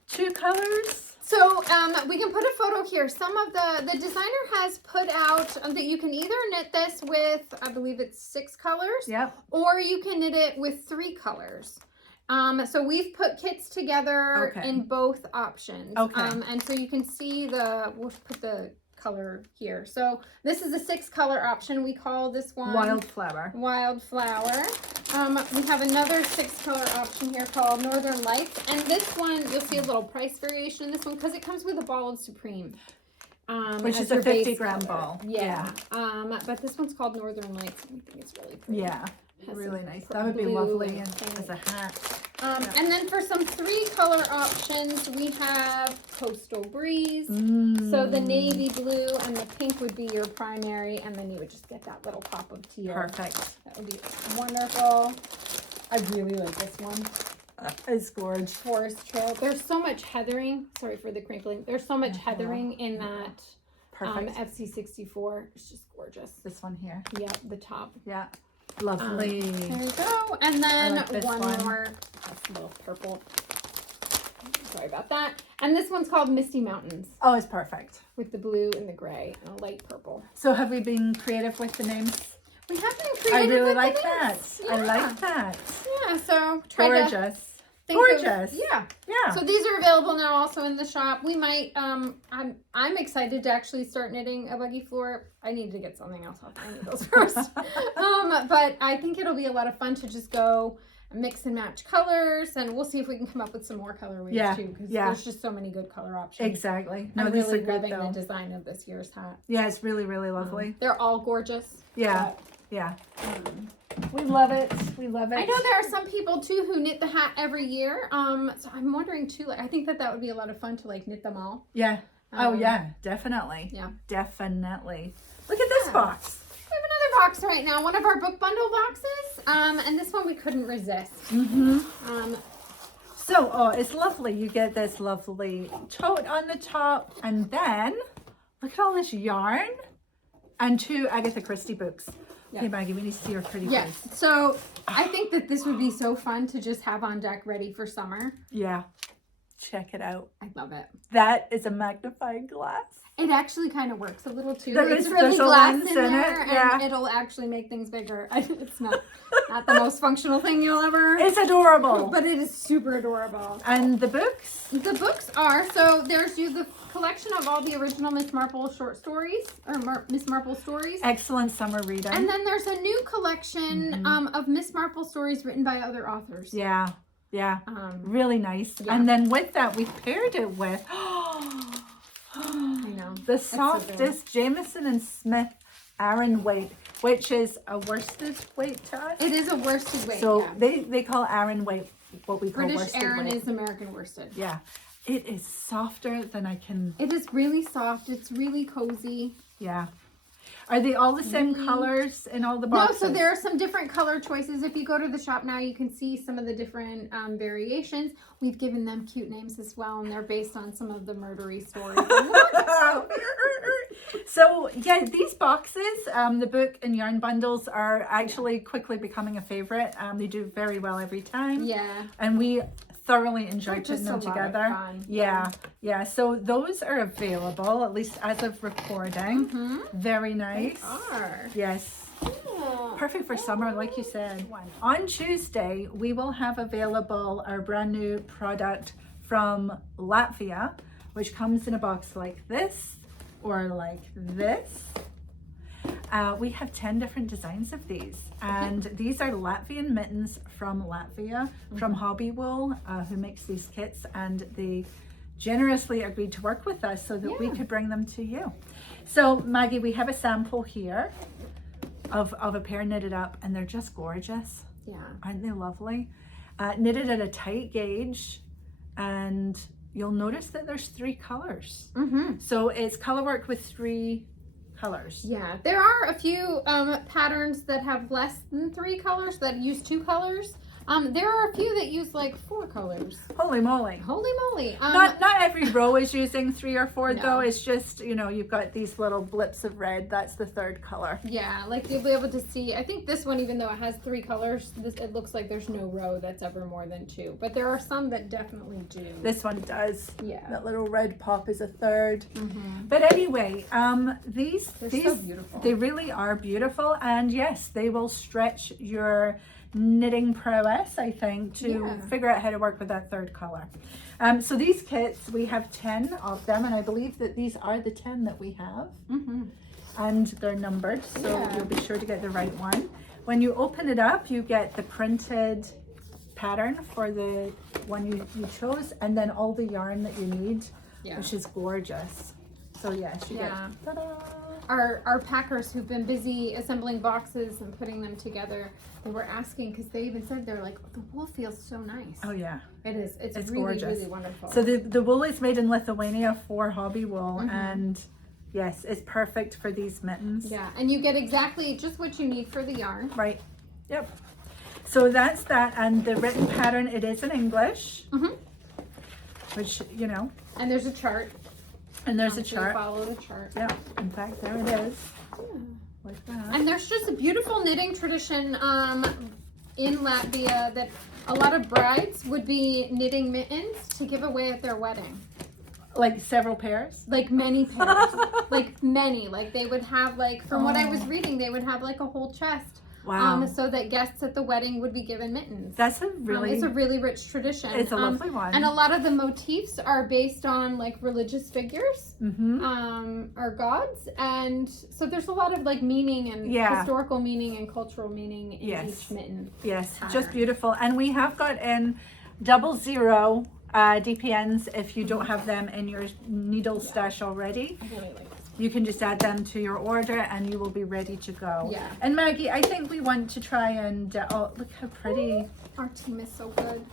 2 colors? So we can put a photo here. Some of the designer has put out that you can either knit this with, I believe it's 6 colors. Yep. Or you can knit it with 3 colors. So we've put kits together in both options. Okay. And so you can see we'll put the color here. So this is a 6 color option. We call this one Wildflower. Wildflower. We have another 6 color option here called Northern Lights. And this one, you'll see a little price variation in this one because it comes with a ball of Supreme. Which is a 50-gram ball. Yeah. But this one's called Northern Lights. I think it's really pretty. Yeah. Really nice. That would be lovely as a hat. And then for some 3 color options, we have Coastal Breeze. So the navy blue and the pink would be your primary, and then you would just get that little pop of teal. Perfect. That would be wonderful. I really like this one. It's gorgeous. Forest Trail. There's so much heathering. Sorry for the crinkling. There's so much heathering in that FC64. It's just gorgeous. This one here. Yep, the top. Yeah. Lovely. There you go. And then like one more. That's a little purple. Sorry about that. And this one's called Misty Mountains. Oh, it's perfect. With the blue and the gray and a light purple. So have we been creative with the names? We have been creative. I really with like the that. names. I like that. Yeah, so try Gorgeous. Gorgeous. Yeah. So these are available now also in the shop. We might I'm excited to actually start knitting a Buggiflooer. I need to get something else off. I need those first. But I think it'll be a lot of fun to just go mix and match colors, and we'll see if we can come up with some more colorways too, because there's just so many good color options. Exactly. No, I'm these really are good loving though. the design of this year's hat. Yeah, it's really, really lovely. They're all gorgeous. Yeah. Yeah. We love it. We love it. I know there are some people too who knit the hat every year. So I'm wondering too, like, I think that would be a lot of fun to like knit them all. Yeah. Oh yeah, definitely. Yeah. Definitely. Look at this box. We have another box right now, one of our book bundle boxes. And this one we couldn't resist. So, oh, it's lovely. You get this lovely tote on the top, and then look at all this yarn and 2 Agatha Christie books. Okay, Maggie, we need to see your pretty face. So I think that this would be so fun to just have on deck ready for summer. Yeah. Check it out. I love it. That is a magnifying glass. It actually kind of works a little too. There's really a glass lens in in there, it, yeah. and it'll actually make things bigger. It's not the most functional thing you'll ever. It's adorable. But it is super adorable. And the books? The books are, so there's the collection of all the original Miss Marple short stories, or Miss Marple stories. Excellent summer reading. And then there's a new collection of Miss Marple stories written by other authors. Yeah. Yeah. Really nice. Yeah. And then with that, we paired it with I know. the so softest Jamieson and Smith Aran weight, which is a worsted weight to us. It is a worsted weight. So they call Aran weight what we call British worsted Aran weight. is American worsted. Yeah. It is softer than I can. It is really soft. It's really cozy. Yeah. Are they all the same colors in all the boxes? No, so there are some different color choices. If you go to the shop now, you can see some of the different variations. We've given them cute names as well, and they're based on some of the murdery stories. So yeah, these boxes, the book and yarn bundles are actually quickly becoming a favorite. They do very well every time. Yeah. And we thoroughly enjoy They're putting just them a lot of together. fun. Yeah. So those are available, at least as of recording. Very nice. They are. Yes. Yeah. Perfect for summer, like you said. On Tuesday, we will have available our brand new product from Latvia, which comes in a box like this or like this. We have 10 different designs of these, and these are Latvian mittens from Latvia, from Hobby Wool, who makes these kits, and they generously agreed to work with us so that we could bring them to you. So Maggie, we have a sample here of a pair knitted up, and they're just gorgeous. Yeah. Aren't they lovely? Knitted at a tight gauge, and you'll notice that there's 3 colors. So it's color work with 3 colors. Yeah, there are a few patterns that have less than 3 colors, that use 2 colors. There are a few that use like 4 colors. Holy moly. Holy moly. Not every row is using 3 or 4 No. though. It's just, you know, you've got these little blips of red. That's the 3rd color. Yeah, like you'll be able to see, I think this one, even though it has 3 colors, it looks like there's no row that's ever more than 2. But there are some that definitely do. This one does. Yeah. That little red pop is a 3rd. But anyway, these so beautiful. They really are beautiful, and yes, they will stretch your knitting prowess, I think, to figure out how to work with that 3rd color. So these kits, we have 10 of them, and I believe that these are the 10 that we have. And they're numbered, so you'll be sure to get the right one. When you open it up, you get the printed pattern for the one you chose, and then all the yarn that you need, which is gorgeous. So yes, you get, ta-da! Our packers who've been busy assembling boxes and putting them together, they were asking, because they even said, they're like, the wool feels so nice. Oh yeah. It is. It's really, gorgeous. really wonderful. So the wool is made in Lithuania for Hobby Wool, and yes, it's perfect for these mittens. Yeah, and you get exactly just what you need for the yarn. Right. Yep. So that's that, and the written pattern, it is in English, which, you know. And there's a chart. And there's a So you chart. follow the chart. Yeah, in fact, there it is. Like that. And there's just a beautiful knitting tradition in Latvia that a lot of brides would be knitting mittens to give away at their wedding. Like several pairs? Like many pairs. Like many. Like they would have, like, from what I was reading, they would have like a whole chest. Wow. So that guests at the wedding would be given mittens. That's a really... it's a really rich tradition. It's a lovely one. And a lot of the motifs are based on like religious figures, or gods. And so there's a lot of like meaning and historical meaning and cultural meaning in each mitten. Yes, pattern. just beautiful. And we have got in 00 DPNs if you don't have them in your needle stash already. I really like this. You can just add them to your order and you will be ready to go. Yeah. And Maggie, I think we want to try and, oh, look how pretty. Our team is so good.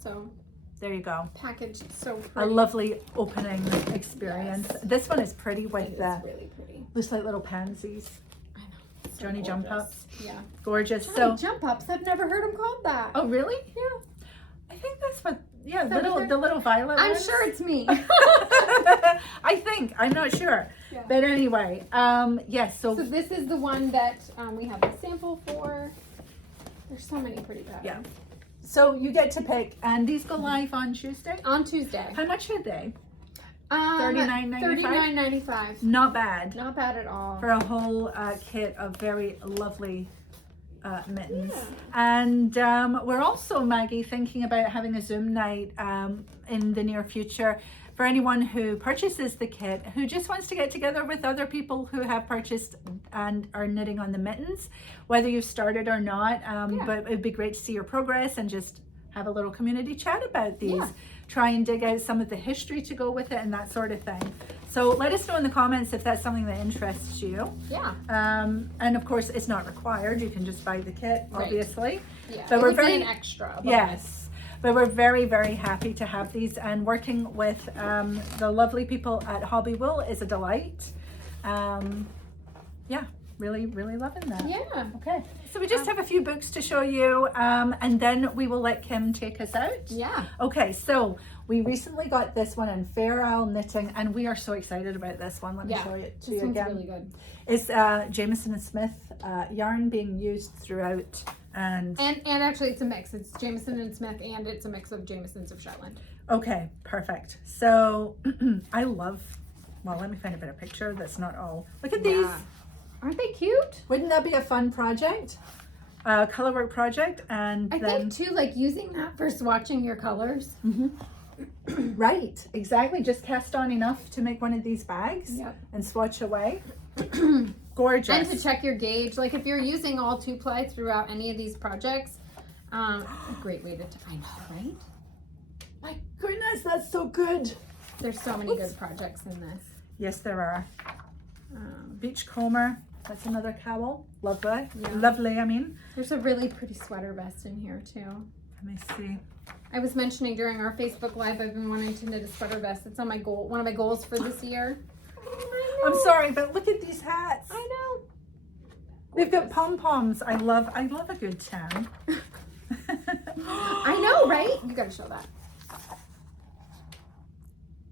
So There you go. packaged so A pretty. lovely opening experience. Yes. This one is pretty with It the, is really pretty. looks like little pansies. I know. So Johnny Jump gorgeous. Ups. Yeah. Gorgeous. Johnny So, Jump Ups. I've never heard them called that. oh really? Yeah. I think that's what, yeah, that what they're- the little violet I'm ones. sure it's me. I think, I'm not sure. Yeah. But anyway, yes, So this is the one that we have a sample for. There's so many pretty patterns. Yeah. So you get to pick, and these go live on Tuesday. On Tuesday. How much are they? $39.95. $39.95? Not bad. Not bad at all. For a whole kit of very lovely mittens. And we're also, Maggie, thinking about having a Zoom night in the near future for anyone who purchases the kit, who just wants to get together with other people who have purchased and are knitting on the mittens, whether you've started or not. But it would be great to see your progress and just have a little community chat about these. Yeah. Try and dig out some of the history to go with it and that sort of thing. So let us know in the comments if that's something that interests you. Yeah. And of course, it's not required. You can just buy the kit, obviously. Yeah. But It we're would be very an extra. yes. But we're very, very happy to have these, and working with the lovely people at Hobby Wool is a delight. Yeah, really, really loving that. Yeah. Okay, so we just have a few books to show you, and then we will let Kim take us out. Yeah. Okay, so we recently got this one in Fair Isle Knitting, and we are so excited about this one. Let me show it to This you one's again. really good. It's Jamieson and Smith yarn being used throughout, and actually it's a mix. It's Jamieson and Smith, and it's a mix of Jamiesons of Shetland. okay, perfect. So I love, well, let me find a better picture that's not all, look at these. Aren't they cute? Wouldn't that be a fun project? Color work project, and I then, think too, like using that for swatching your colors. right, exactly, just cast on enough to make one of these bags Yep. and swatch away. gorgeous. And to check your gauge, like if you're using all 2-ply throughout any of these projects, a great way to, I know, right? My goodness, that's so good. There's so many good projects in this. Yes, there are. Beachcomber, that's another cowl. Lovely. Yeah. Lovely, I mean. There's a really pretty sweater vest in here too. Let me see. I was mentioning during our Facebook Live, I've been wanting to knit a sweater vest. It's on my goal, one of my goals for this year. I'm sorry, but look at these hats. I know. They've got pom-poms. I love a good tan. I know, right? You gotta show that.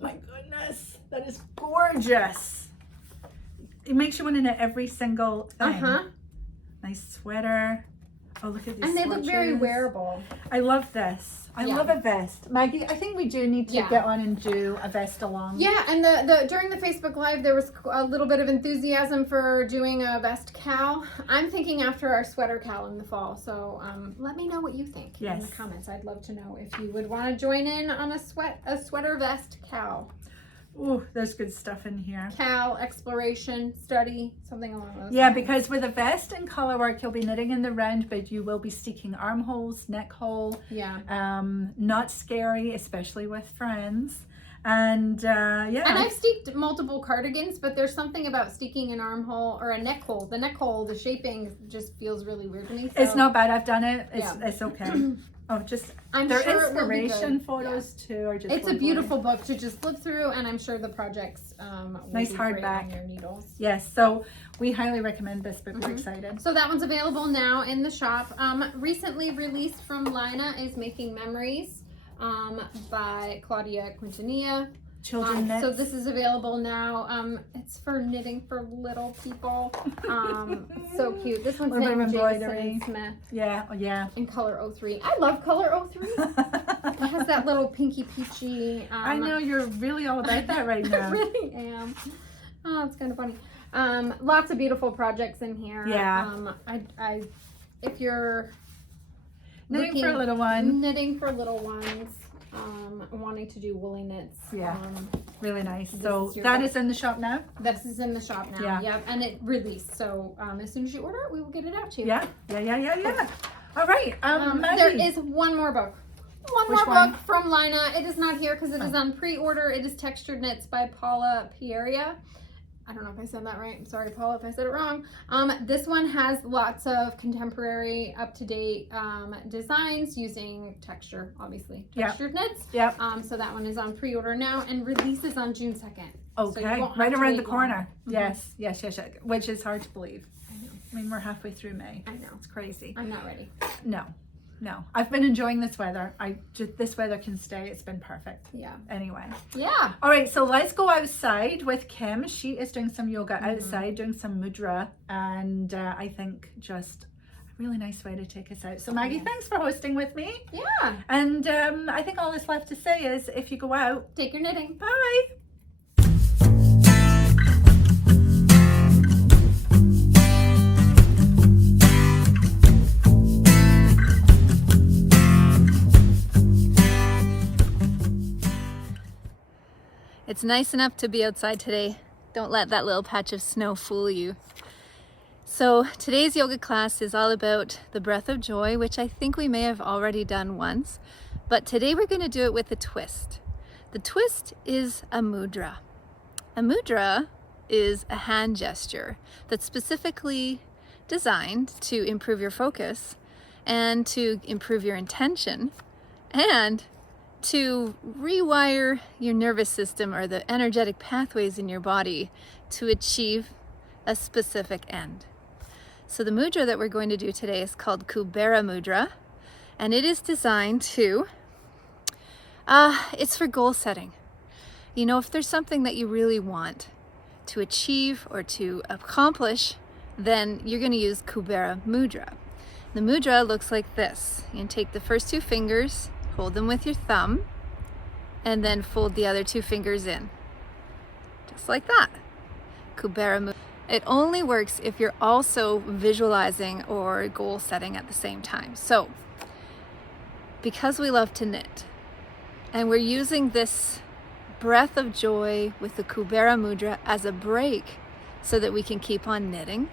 My goodness, that is gorgeous. It makes you want to knit every single thing. Nice sweater. Oh, look at these. And they look very swatches. wearable. I love this. I love a vest. Maggie, I think we do need to get on and do a vest along. Yeah, and the during the Facebook Live, there was a little bit of enthusiasm for doing a vest cowl. I'm thinking after our sweater cowl in the fall. So let me know what you think in the comments. I'd love to know if you would want to join in on a sweater vest cowl. Ooh, there's good stuff in here. Cowl, exploration, study, something along those lines. Yeah, because with a vest and color work, you'll be knitting in the round, but you will be sticking armholes, neck hole. Yeah. Not scary, especially with friends. And yeah. And I've steeked multiple cardigans, but there's something about steeking an armhole or a neck hole. The neck hole, the shaping just feels really weird to me. So. It's not bad. I've done it. It's okay. Oh, just their sure inspiration photos too are just. It's a beautiful book to just flip through, and I'm sure the projects will nice be great hardback on your needles. Yes, so we highly recommend this book. We're excited. So that one's available now in the shop. Recently released from Lina is Making Memories by Claudia Quintanilla. Children knits. So this is available now. It's for knitting for little people. So cute. This one's knit with Jamieson Smith. Yeah, yeah. In color 03. I love color 03. It has that little pinky peachy. I know you're really all about that right now. I really am. Oh, it's kind of funny. Lots of beautiful projects in here. Yeah. If you're knitting for a little one. Knitting for little ones. Wanting to do woolly knits. Yeah. Really nice. So that is in the shop now? This is in the shop now. Yeah. Yep. And it released. So as soon as you order it, we will get it out to you. Yeah. Yeah. All right. There is one more book. One more book from Lina. It is not here because it is on pre-order. It is Textured Knits by Paula Pieria. I don't know if I said that right. I'm sorry, Paula, if I said it wrong. This one has lots of contemporary, up-to-date designs using texture, obviously. Textured knits. Yep. So that one is on pre-order now and releases on June 2nd. Okay, so right around the corner. Yes. Which is hard to believe. I know. I mean, we're halfway through May. I know. It's crazy. I'm not ready. No. I've been enjoying this weather. This weather can stay. It's been perfect. Yeah. Anyway. Yeah. All right, so let's go outside with Kim. She is doing some yoga outside, doing some mudra, and I think just a really nice way to take us out. So Maggie, thanks for hosting with me. Yeah. And I think all that's left to say is if you go out, take your knitting. Bye. It's nice enough to be outside today. Don't let that little patch of snow fool you. So today's yoga class is all about the breath of joy, which I think we may have already done once, but today we're going to do it with a twist. The twist is a mudra. A mudra is a hand gesture that's specifically designed to improve your focus and to improve your intention and to rewire your nervous system or the energetic pathways in your body to achieve a specific end. So the mudra that we're going to do today is called Kubera Mudra, and it is designed to, it's for goal setting. You know, if there's something that you really want to achieve or to accomplish, then you're going to use Kubera Mudra. The mudra looks like this. You can take the first two fingers, hold them with your thumb, and then fold the other two fingers in. Just like that. Kubera Mudra. It only works if you're also visualizing or goal setting at the same time. So, because we love to knit, and we're using this breath of joy with the Kubera Mudra as a break so that we can keep on knitting,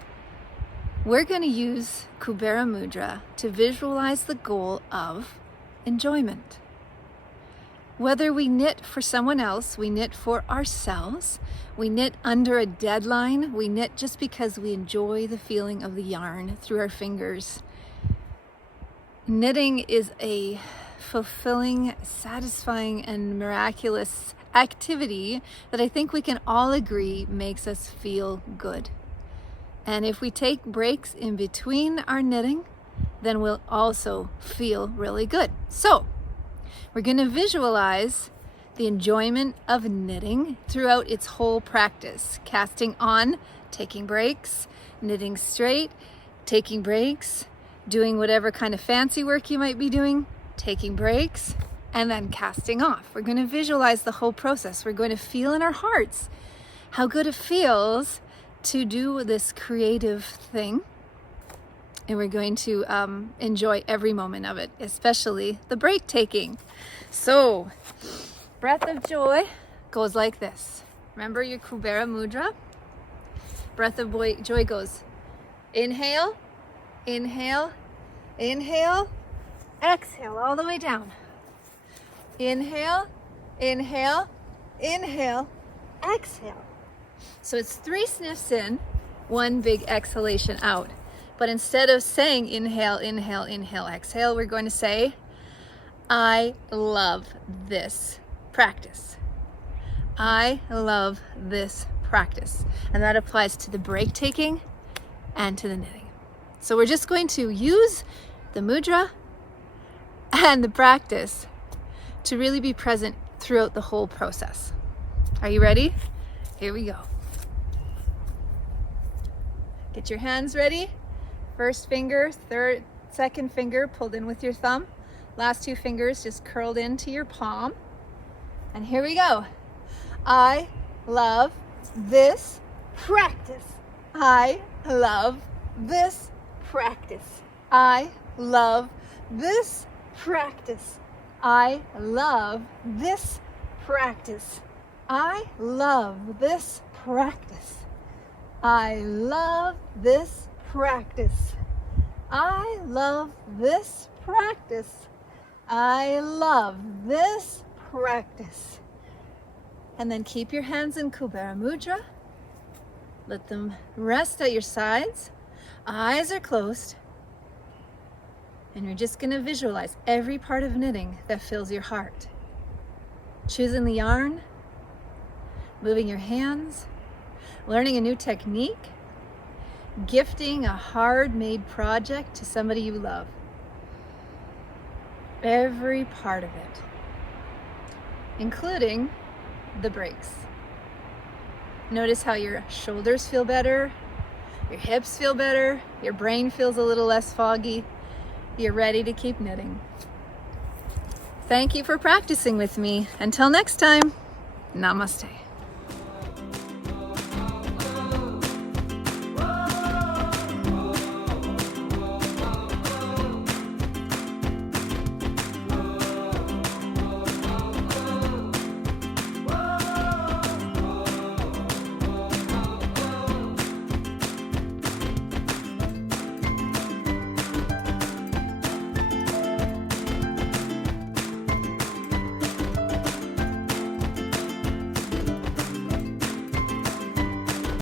we're going to use Kubera Mudra to visualize the goal of enjoyment. Whether we knit for someone else, we knit for ourselves, we knit under a deadline, we knit just because we enjoy the feeling of the yarn through our fingers. Knitting is a fulfilling, satisfying, and miraculous activity that I think we can all agree makes us feel good. And if we take breaks in between our knitting, then we'll also feel really good. So we're going to visualize the enjoyment of knitting throughout its whole practice. Casting on, taking breaks, knitting straight, taking breaks, doing whatever kind of fancy work you might be doing, taking breaks, and then casting off. We're going to visualize the whole process. We're going to feel in our hearts how good it feels to do this creative thing. And we're going to enjoy every moment of it, especially the break taking. So, breath of joy goes like this. Remember your Kubera Mudra? Breath of joy goes inhale, inhale, inhale, exhale all the way down. Inhale, inhale, inhale, exhale. So it's 3 sniffs in, 1 big exhalation out. But instead of saying inhale, inhale, inhale, exhale, we're going to say, I love this practice. I love this practice. And that applies to the break taking and to the knitting. So we're just going to use the mudra and the practice to really be present throughout the whole process. Are you ready? Here we go. Get your hands ready. First finger, second finger pulled in with your thumb. Last 2 fingers just curled into your palm. And here we go. I love this practice. I love this practice. I love this practice. I love this practice. I love this practice. I love this practice. I love this practice. I love this practice. And then keep your hands in Kubera Mudra. Let them rest at your sides. Eyes are closed. And you're just going to visualize every part of knitting that fills your heart. Choosing the yarn, moving your hands, learning a new technique, gifting a hard-made project to somebody you love. Every part of it, including the breaks. Notice how your shoulders feel better, your hips feel better, your brain feels a little less foggy. You're ready to keep knitting. Thank you for practicing with me. Until next time, namaste.